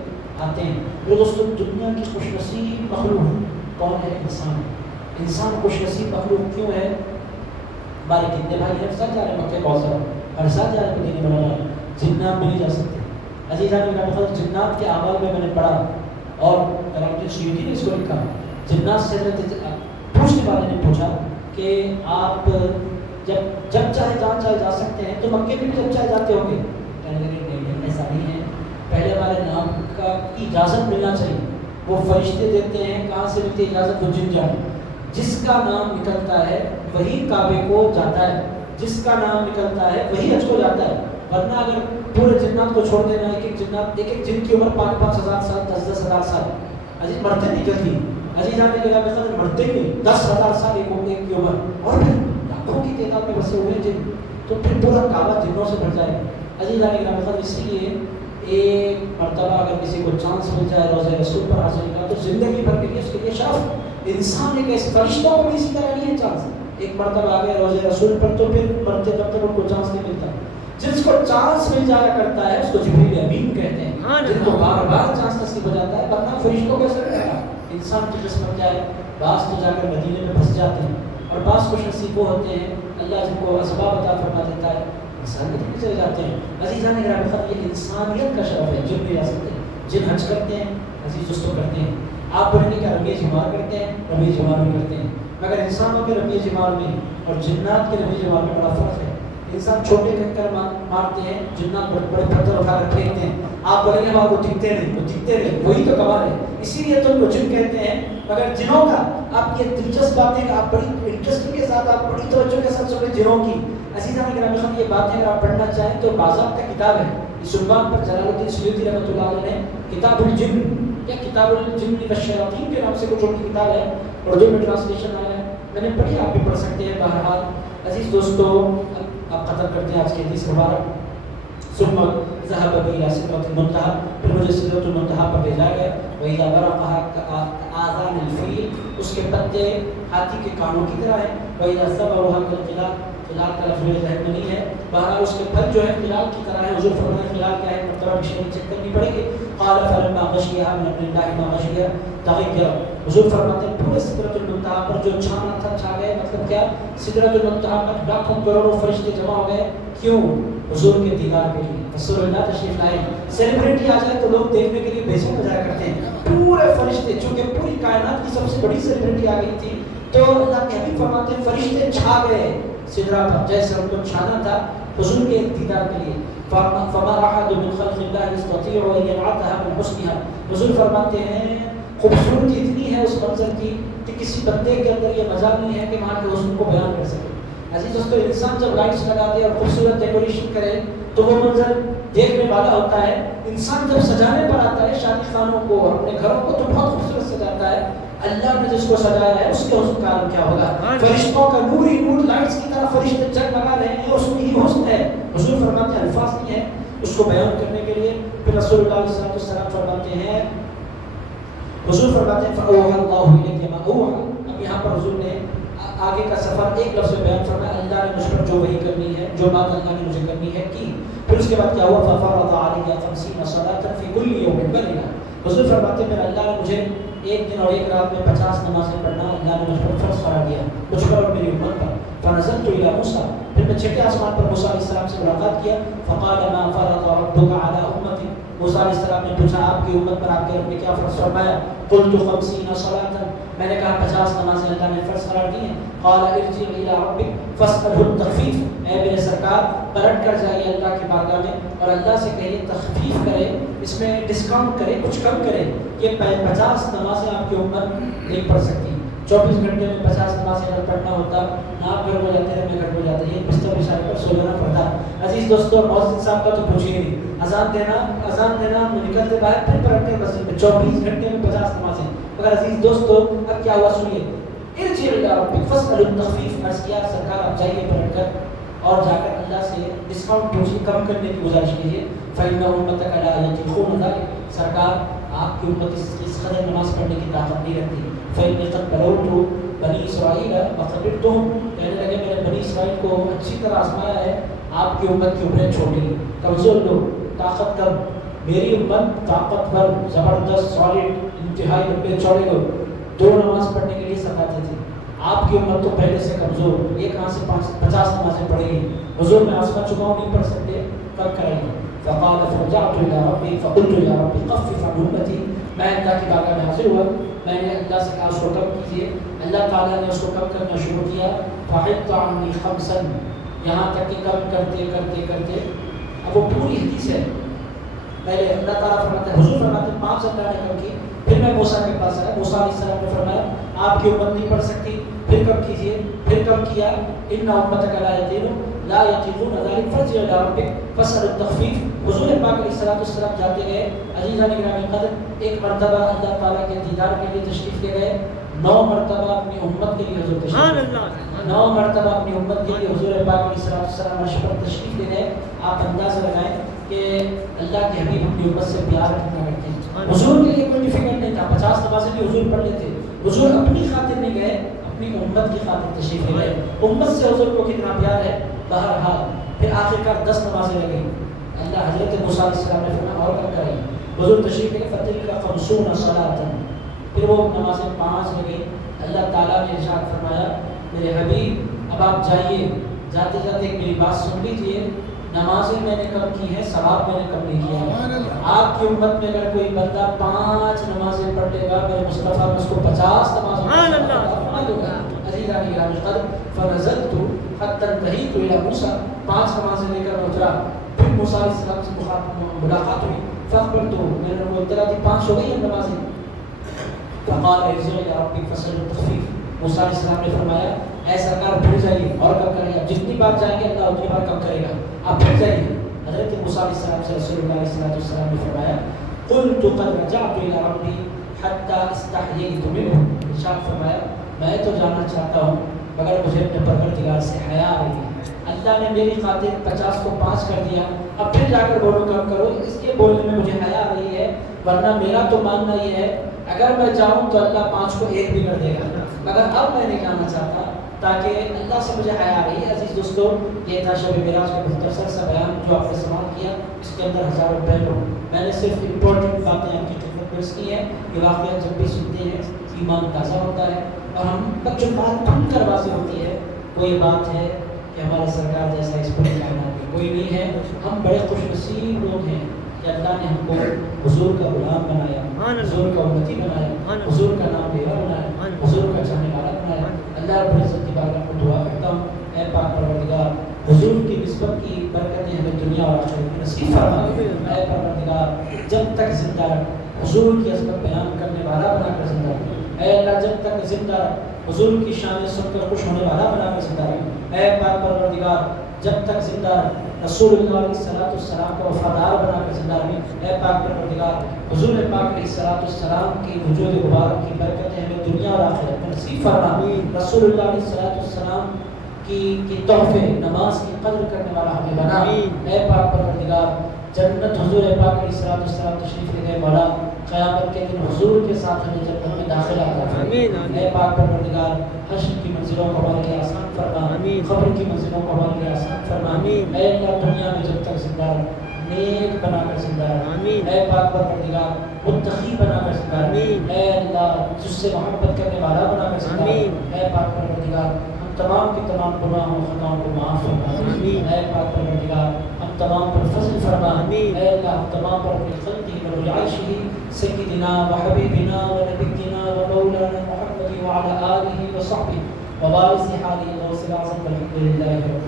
آتے ہیں۔ جو دوستوں دنیا کی خوش نصیب مخلوق کون ہے؟ انسان۔ انسان خوش نصیب مخلوق کیوں ہے؟ ہمارے کتنے بھائی ہیں سب جا رہے ہیں مکہ کوثر، ہر سال جا رہے ہیں مدینے منورہ، جنات بھی نہیں جا سکتے۔ عزیزان میرا جنات کے اعمال میں نے پڑھا اور ڈاکٹر سیوطی نے اس کو لکھا، جنات سے پوچھنے والے نے پوچھا کہ آپ جب چاہے جہاں چاہے جا سکتے ہیں تو مکے میں بھی جب چاہے جاتے ہوں گے؟ کہنے لگے نہیں ایسا نہیں ہے، پہلے ہمارے نام کا اجازت ملنا چاہیے۔ وہ فرشتے دیتے ہیں، کہاں سے ملتی اجازت؟ وہ جن جانے، جس کا نام نکلتا ہے وہی کعبے کو جاتا ہے، جس کا نام نکلتا ہے وہی حج کو جاتا ہے۔ ورنہ اگر پورے جنات کو چھوڑ دینا، ایک جن کی عمر 5,000 سال 10,000 سال، عزیز مرتے نہیں جلدی، عزیز آنے کے بعد مرتے ہی نہیں، 10,000 سال ایک کی عمر، اور پھر لاکھوں کی تعداد میں بسے ہوئے جن، تو پھر پورا کعبہ جنوں سے بھر جائے۔ عزیز آنے کے بعد اس لیے ایک مرتبہ اگر کسی کو چانس مل جائے روزہ رسول پر حاصل کا تو زندگی بھر کے لیے اس کے لیے شرف۔ انسان ایک ایسے فرشتوں کو بھی اسی طرح نہیں ہے چانس، ایک مرتبہ آ گئے روزہ رسول پر تو پھر مرتے جب تک ان کو چانس نہیں ملتا۔ جس کو چانس مل جایا کرتا ہے اس کو جبریل امین کہتے ہیں، جن کو بار بار چانس نصیب ہو جاتا ہے، ورنہ فرشتوں کو کیسے ملتا ہے؟ انسان کی قسمت کیا ہے؟ بعض تو جا کر مدینے میں پھنس جاتے ہیں، اور بعض خوش نصیب وہ ہوتے ہیں اللہ جن کو اسباب عطا فرما دیتا ہے، انسانیت میں چلے جاتے ہیں۔ عزیزان گرامی یہ انسانیت کا شرف ہے، جن نہیں جا سکتے، جن حج کرتے ہیں عزیز دوستوں کرتے ہیں۔ آپ بولیں گے کیا رمیع جمار کرتے ہیں؟ رمیع جمار بھی کرتے ہیں، مگر انسانوں کے رمیع جمار میں اور جنات کے رمیع جمار میں بڑا فرق ہے۔ انسان چھوٹے کنکر مارتے ہیں، جنات بڑے بڑے پتھر اٹھا کر پھینکتے ہیں۔ آپ بولیں گے وہ دکھتے نہیں، وہ دکھتے نہیں، وہی تو کمال ہے، اسی لیے تو ان کو جن کہتے ہیں۔ مگر جنوں کا آپ یہ دلچسپ بات ہے کہ آپ بڑی انٹرسٹ کے ساتھ، آپ بڑی توجہ کے ساتھ سنیں جنوں کی۔ عزیزان گرامی یہ باتیں اگر آپ پڑھنا چاہیں تو باضابطہ کتاب ہے، اس عنوان پر جلال الدین سیوطی رحمۃ اللہ علیہ نے کتاب الجن یا کتاب الجن والشیاطین کے نام سے کچھ چھوٹی کتاب ہے، اردو میں ٹرانسلیشن آیا ہے، میں نے پڑھی، آپ بھی پڑھ سکتے ہیں۔ بہرحال عزیز دوستو اب ختم کرتے ہیں آج کے حدیث مبارک۔ ثم ذهب بي الى سدرة المنتهى، پھر مجھے سدرة المنتهى پر لے جایا گیا، واذا ورقها كآذان الفيل، اس کے پتے ہاتھی کے کانوں کی طرح ہیں، واذا ثمرها كالقلال، قلال کا لفظ میرے ذہن میں نہیں ہے، بہرحال اس کے پھل جو ہے قلال کی طرح ہے۔ حضور فرماتے ہیں قلال کیا ہے؟ مرتبہ مشین چیک کرنی پڑے گی۔ قال فلما غشيها من امر الله ما غشيها تغير، حضور فرماتے ہیں پورے سدرۃ المنتہا پر جو چھانا تھا چھا گئے، مطلب کیا؟ سدرۃ المنتہا پر لاکھوں کروڑوں فرشتے جمع ہو گئے، کیوں؟ حضور کے دیدار کے لیے، رسول اللہ تشریف لائے۔ سیلیبریٹی آ جائے تو لوگ دیکھنے کے لیے بے چین ہو جایا کرتے ہیں، پورے فرشتے، چونکہ پوری کائنات کی سب سے بڑی سیلیبریٹی آ گئی تھی تو اللہ کے حبیب فرماتے ہیں فرشتے چھا گئے سدرہ پر، جیسے ان کو چھانا تھا حضور کے دیدار کے لیے۔ فما احد من خلق الله يستطيع ان ينعتها من حسنها، حضور فرماتے ہیں خوبصورتی اتنی ہے اس منظر کی کہ کسی بندے کے اندر یہ مزہ نہیں ہے کہ وہاں کے حسن کو بیان کر سکے۔ عزیز دوستو انسان جب لائٹس لگا دے اور خوبصورت ڈیکوریشن کرے تو وہ منظر دیکھنے والا ہوتا ہے۔ انسان جب سجانے پر آتا ہے شادی خانوں کو، اپنے گھروں کو، تو بہت خوبصورت سجاتا ہے۔ اللہ نے جس کو سجایا ہے اس کے حسن کا عالم کیا ہوگا؟ فرشتوں کا نور ہی نور، لائٹس کی طرح فرشتے جگمگا رہے ہیں، اس میں ہی حسن ہے۔ حضور فرماتے ہیں الفاظ نہیں ہے اس کو بیان کرنے کے لیے۔ پھر رسول اللہ علیہ السلام فرماتے ہیں، حضور فرماتے ہیں فَأَوْحَى اللَّهُ إِلَيْكَ مَا أَوْحَى، اب یہاں پر حضور نے آگے کا سفر ایک لفظ میں بیان فرمایا، اللہ نے مجھ پر جو وحی کرنی ہے، جو بات اللہ نے مجھے کرنی ہے کی۔ پھر اس کے بعد کیا ہوا؟ فَفَرَضَ عَلَيَّ 50 صَلَاةً فِي كُلِّ يَوْمٍ وَلَيْلَةٍ، حضور فرماتے ہیں میرا اللہ نے مجھے ایک دن اور ایک رات میں 50 نمازیں پڑھنا اللہ نے مجھ پر فرض قرار دیا، مجھ پر اور میری امت پر۔ فنزلت الى موسیٰ، پھر میں چھٹے آسمان پر موسیٰ علیہ السلام سے ملاقات کیا۔ فقال ما فرض ربك على امتي، موسیٰ علیہ السلام نے پوچھا آپ کی امت پر آپ کے رب نے کیا فرض فرمایا؟ قلت 50 صلاة، میں نے کہا 50 نمازیں اللہ نے فرض قرار دی ہیں۔ قال ارجع الى ربك فاسأله التخفيف، اے میرے سرکار پلٹ کر جائیے اللہ کی بارگاہ میں اور اللہ سے کہیے تخفیف کرے، اس میں ڈسکاؤنٹ کرے، کچھ کم کرے۔ یہ 50 نمازیں آپ کی امت نہیں پڑھ سکتی، 24 گھنٹے میں 50 نمازیں اگر پڑھنا ہوتا نہ آپ گھر ہو جاتے ہیں، میں گھر ہو جاتا ہے، یہ بستر بچھا کر سو لینا پڑتا۔ عزیز دوستو مؤذن صاحب کا تو پوچھیے نہیں، اذان دینا نکلتے باہر پھر پلٹتے مسجد میں، 24 گھنٹے میں 50 نمازیں۔ مگر عزیز دوستو اب کیا ہوا سنیے، ارجع الی ربک فاسأل التخفیف، عرض کیا سرکار آپ جائیے پلٹ کر اور جا کر اللہ سے ڈسکاؤنٹ پوچھیے، کم کرنے کی گزارش کیجیے۔ فإن أمتك لا يطيقون ذلك، سرکار آپ کی امت اس قدر نماز پڑھنے کی طاقت نہیں رکھتی. فإني قد بلوت بنی اسرائیل وقبلتهم، کہنے لگے میں نے بنی اسرائیل کو اچھی طرح آزمایا ہے، آپ کی امت کی عمریں چھوٹی کمزور لوگ، طاقت کم. میری امت طاقتور زبردست سالڈ انتہائی لمبے چوڑے لوگ 2 نماز پڑھنے کے لیے سکھاتے تھے. آپ کی امت تو پہلے سے کمزور، یہ کہاں سے 50 نمازیں پڑھے گی. حضور میں آسما چکا ہوں، نہیں پڑھ سکتے، کب کریں گے. فقال فرجعت الى ربي فقلت يا ربي خفف عن امتي، میں اللہ کی بارگاہ میں حاضر ہوا، میں نے اللہ سے کہا اس کو کم کیجیے. اللہ تعالیٰ نے اس کو کم کرنا شروع کیا. فحط عني خمسا، یہاں تک کہ کم کرتے کرتے کرتے اب وہ پوری حدیث ہے. پہلے اللہ تعالیٰ فرماتا ہے، حضور فرماتے ہیں 5 اللہ نے کم کی. پھر میں موسیٰ کے پاس آیا، موسیٰ علیہ السلام نے فرمایا آپ کی امت نہیں پڑھ سکتی، پھر کم کیجیے. پھر کم کیا. ان امتک لا یطیقون ذلک فارجع الی ربک فاسأل التخفیف. حضور پاک علیہ السلام جاتے گئے. عزیزان گرامی قدر، ایک مرتبہ اللہ تعالیٰ کے دیدار کے لیے تشریف لے گئے، 9 مرتبہ اپنی امت کے لیے حضور تشریف لے گئے. 9 مرتبہ اپنی امت کے لیے حضور پاک علیہ السلام عرش پر تشریف لے گئے. آپ اندازہ لگائیں کہ اللہ کے حبیب اپنی امت سے پیار کتنا کرتے ہیں. حضور کے لیے کوئی ڈیفیکلٹ نہیں تھا، 50 نمازیں بھی حضور پڑھ لیتے. حضور اپنی خاطر نہیں گئے، اپنی امت کی خاطر تشریف لے گئے. امت سے حضور کو کتنا پیار ہے. بہرحال پھر آخرکار 10 نمازیں لگیں. اللہ حضرت موسیٰ علیہ السلام نے فرمایا اور کم کریں. حضور تشریف لے گئے. فتلک 50 صلاۃ، پھر وہ نمازیں 5 لگیں. اللہ تعالیٰ نے ارشاد فرمایا میرے حبیب اب آپ جائیے، جاتے جاتے میری بات سن لیجیے، نمازیں میں نے کم کی ہیں، ثواب میں نے کم نہیں کیا ہے. آپ کی امت میں اگر کوئی بندہ 5 نمازیں پڑھ لے گا، میرے مصطفیٰ میں اس کو 50 نمازیں فرما دوں گا. عزیزان گرامی قدر، فنزلت حتی انتہیت الی موسیٰ، 5 نمازیں لے کر اترا. پھر موسیٰ علیہ السلام سے ملاقات ہوئی. فاخبرت، میں نے ان کو اطلاع دی 5 ہو گئی ہیں نمازیں. فقال ارجع الی ربک فاسأل التخفیف. موسیٰ علیہ السلام نے فرمایا اے سرکار پھر جائیے اور کم کریں گے. جتنی بار جائیں گے اللہ اتنی بار کم کرے گا، آپ پھر جائیے. حضرت موسیٰ علیہ السلام سے رسول اللہ علیہ السلام نے فرمایا قلت قد رجعت الی ربی حتی استحییت منہ. ارشاد فرمایا میں تو جانا چاہتا ہوں مگر مجھے اپنے پروردگار سے حیا آ رہی ہے. اللہ نے میری خاطر 50 کو 5 کر دیا، اب پھر جا کر بولو کم کرو، اس کے بولنے میں مجھے حیا آ رہی ہے. ورنہ میرا تو ماننا یہ ہے اگر میں جاؤں تو اللہ 5 کو 1 بھی کر دے گا، مگر اب میں نہیں جانا چاہتا تاکہ اللہ سے مجھے حیا آ رہی ہے. عزیز دوستو، یہ تھا شب معراج کا مختصر سا بیان جو آپ نے سماعت کیا. اس کے اندر ہزاروں پہلو، میں نے صرف امپورٹنٹ باتیں آپ کی خدمت پیش کی ہیں. یہ واقعہ جب بھی سنتے ہیں ایمان تازہ ہوتا ہے اور ہم تک جو بات کھل کر واضح ہوتی ہے وہ یہ بات ہے کہ ہمارے سرکار جیسا اس پوری کائنات میں کوئی نہیں ہے. ہم بڑے خوش نصیب لوگ ہیں کہ اللہ نے ہم کو حضور کا غلام بنایا، حضور کا امتی بنایا، حضور کا نام لیوا بنایا، حضور کا چاہنے والا بنایا. اللہ رب العزت کی بارگاہ میں دعا کرتا ہوں اے پاک پروردگار حضور کی نسبت کی برکتیں ہمیں دنیا اور آخرت میں نصیب فرما. اے پروردگار جب تک زندہ رکھ، حضور کی عظمت بیان کرنے والا بنا کر زندہ رکھ. اے اللہ جب تک زندہ رکھ، حضور کی شان سن کر خوش ہونے والا بنا کر زندہ رکھ. اے پاک پروردگار جب تک زندہ رکھ، رسول اللہ علیہ السلام کا وفادار بنا کر زندہ رکھ. اے پاک پروردگار حضور پاک علیہ السلام کی وجود مبارک کی برکتیں ہمیں دنیا اور آخرت میں نصیب فرما. رسول اللہ علیہ السلام کی تحفے نماز کی قدر کرنے والا ہمیں بنا. اے پاک پروردگار جنت حضور پاک علیہ السلام تشریف لے گئے مولا، قیامت کے دن حضور کے ساتھ ہمیں جنت میں داخلہ عطا فرما. اے پاک پروردگار حشر کی منزلوں کو ہمارے لیے آسان فرما، قبر کی منزلوں کو ہمارے لیے آسان فرما. اے اللہ دنیا میں جب تک زندہ رکھ، نیک بنا کر زندہ رکھ. اے پاک پروردگار متقی بنا کر زندہ رکھ. اے اللہ جس سے محبت کرنے والا بنا کر زندہ رکھ. اے پاک پروردگار ہم تمام کے تمام گناہوں خطاؤں کو معاف فرما. اے پاک پروردگار ہم تمام پر فضل فرما. اے اللہ ہم تمام پر اپنی خلقی و رعایشہ سیدنا و حبیبنا و نبینا و مولانا محمد وعلی آلہ و صحبہ وبارک حالہ و سلام الحمد للہ رب العالمین.